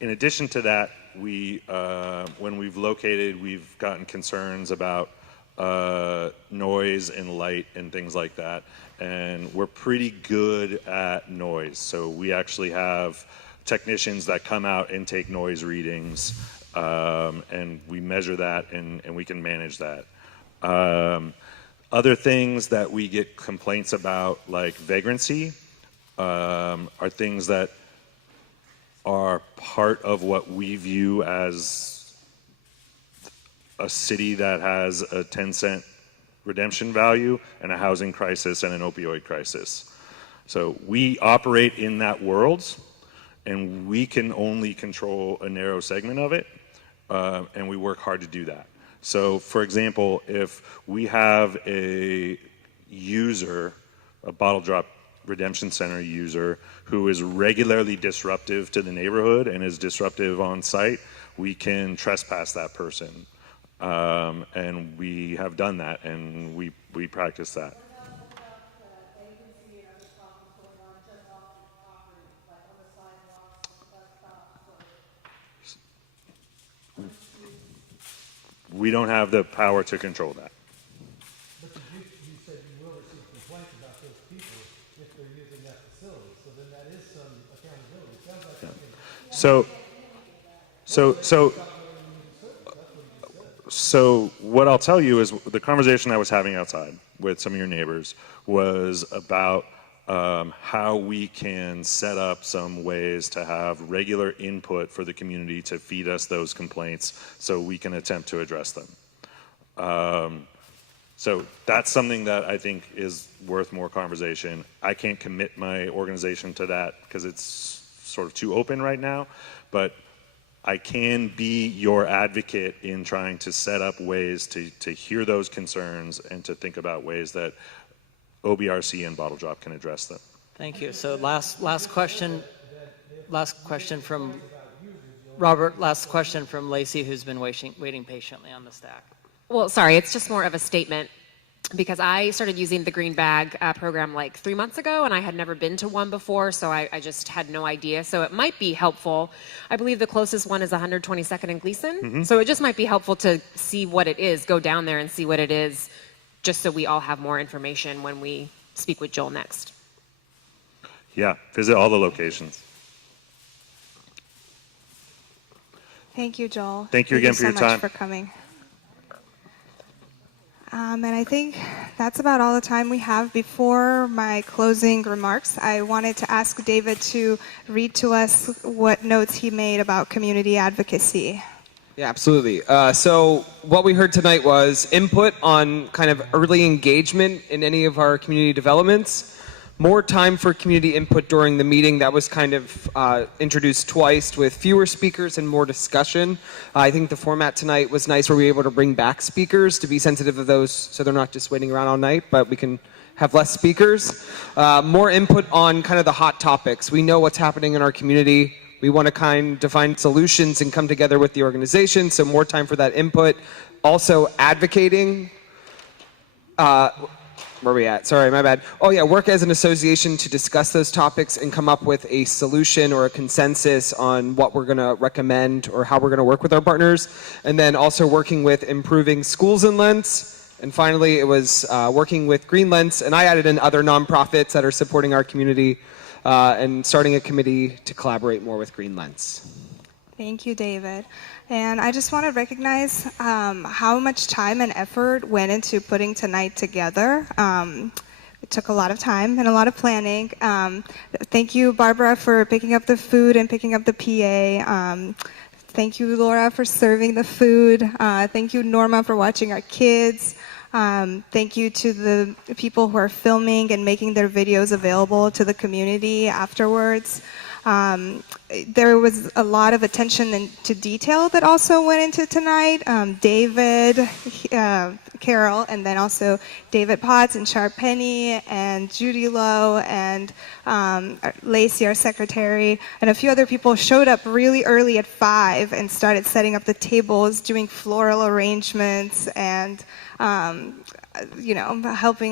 In addition to that, when we've located, we've gotten concerns about noise and light and things like that, and we're pretty good at noise. So we actually have technicians that come out and take noise readings and we measure that, and we can manage that. Other things that we get complaints about, like vagrancy, are things that are part of what we view as a city that has a 10-cent redemption value and a housing crisis and an opioid crisis. So we operate in that world, and we can only control a narrow segment of it, and we work hard to do that. So, for example, if we have a user, a bottle drop redemption center user, who is regularly disruptive to the neighborhood and is disruptive on site, we can trespass that person. And we have done that, and we practice that. We don't have the power to control that. But you said you will receive complaints about those people if they're using that facility, so then that is some accountability. It sounds like So what I'll tell you is the conversation I was having outside with some of your neighbors was about how we can set up some ways to have regular input for the community to feed us those complaints so we can attempt to address them. So that's something that I think is worth more conversation. I can't commit my organization to that because it's sort of too open right now, but I can be your advocate in trying to set up ways to hear those concerns and to think about ways that OBRC and Bottle Drop can address them. Thank you. So last question from Robert. Last question from Lacey, who's been waiting patiently on the stack. Well, sorry, it's just more of a statement because I started using the Green Bag program like 3 months ago, and I had never been to one before, so I just had no idea. So it might be helpful. I believe the closest one is 122nd and Gleason. Mm-hmm. So it just might be helpful to see what it is, go down there and see what it is, just so we all have more information when we speak with Joel next. Yeah, visit all the locations. Thank you, Joel. Thank you again for your Thank you so time. much for coming. And I think that's about all the time we have. Before my closing remarks, I wanted to ask David to read to us what notes he made about community advocacy. Yeah, absolutely. So what we heard tonight was input on kind of early engagement in any of our community developments, more time for community input during the meeting. That was kind of introduced twice with fewer speakers and more discussion. I think the format tonight was nice where we were able to bring back speakers to be sensitive of those so they're not just waiting around all night, but we can have less speakers. More input on kind of the hot topics. We know what's happening in our community. We want to find solutions and come together with the organization, so more time for that input. Also advocating. Where are we at? Sorry, my bad. Oh yeah, work as an association to discuss those topics and come up with a solution or a consensus on what we're going to recommend or how we're going to work with our partners. And then also working with improving schools in Lentz. And finally, it was working with Green Lentz, and I added in other nonprofits that are supporting our community and starting a committee to collaborate more with Green Lentz. Thank you, David. And I just want to recognize how much time and effort went into putting tonight together. It took a lot of time and a lot of planning. Thank you, Barbara, for picking up the food and picking up the PA. Thank you, Laura, for serving the food. Thank you, Norma, for watching our kids. Thank you to the people who are filming and making their videos available to the community afterwards. There was a lot of attention to detail that also went into tonight. David, Carol, and then also David Potts and Char Penny and Judy Lowe and Lacey, our secretary, and a few other people showed up really early at 5 and started setting up the tables, doing floral arrangements, and helping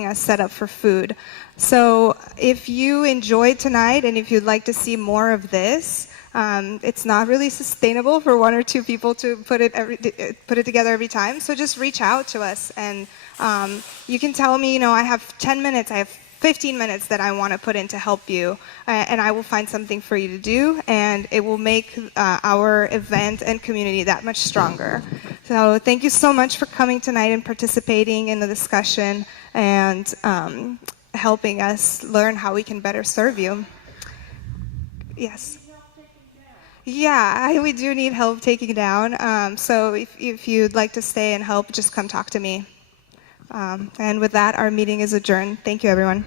us set up for food. So if you enjoyed tonight and if you'd like to see more of this, it's not really sustainable for one or two people to put it together every time. So just reach out to us, and you can tell me, I have 10 minutes, I have 15 minutes that I want to put in to help you, and I will find something for you to do, and it will make our event and community that much stronger. So thank you so much for coming tonight and participating in the discussion and helping us learn how we can better serve you. Yes. Yeah, we do need help taking down. So if you'd like to stay and help, just come talk to me. And with that, our meeting is adjourned. Thank you, everyone.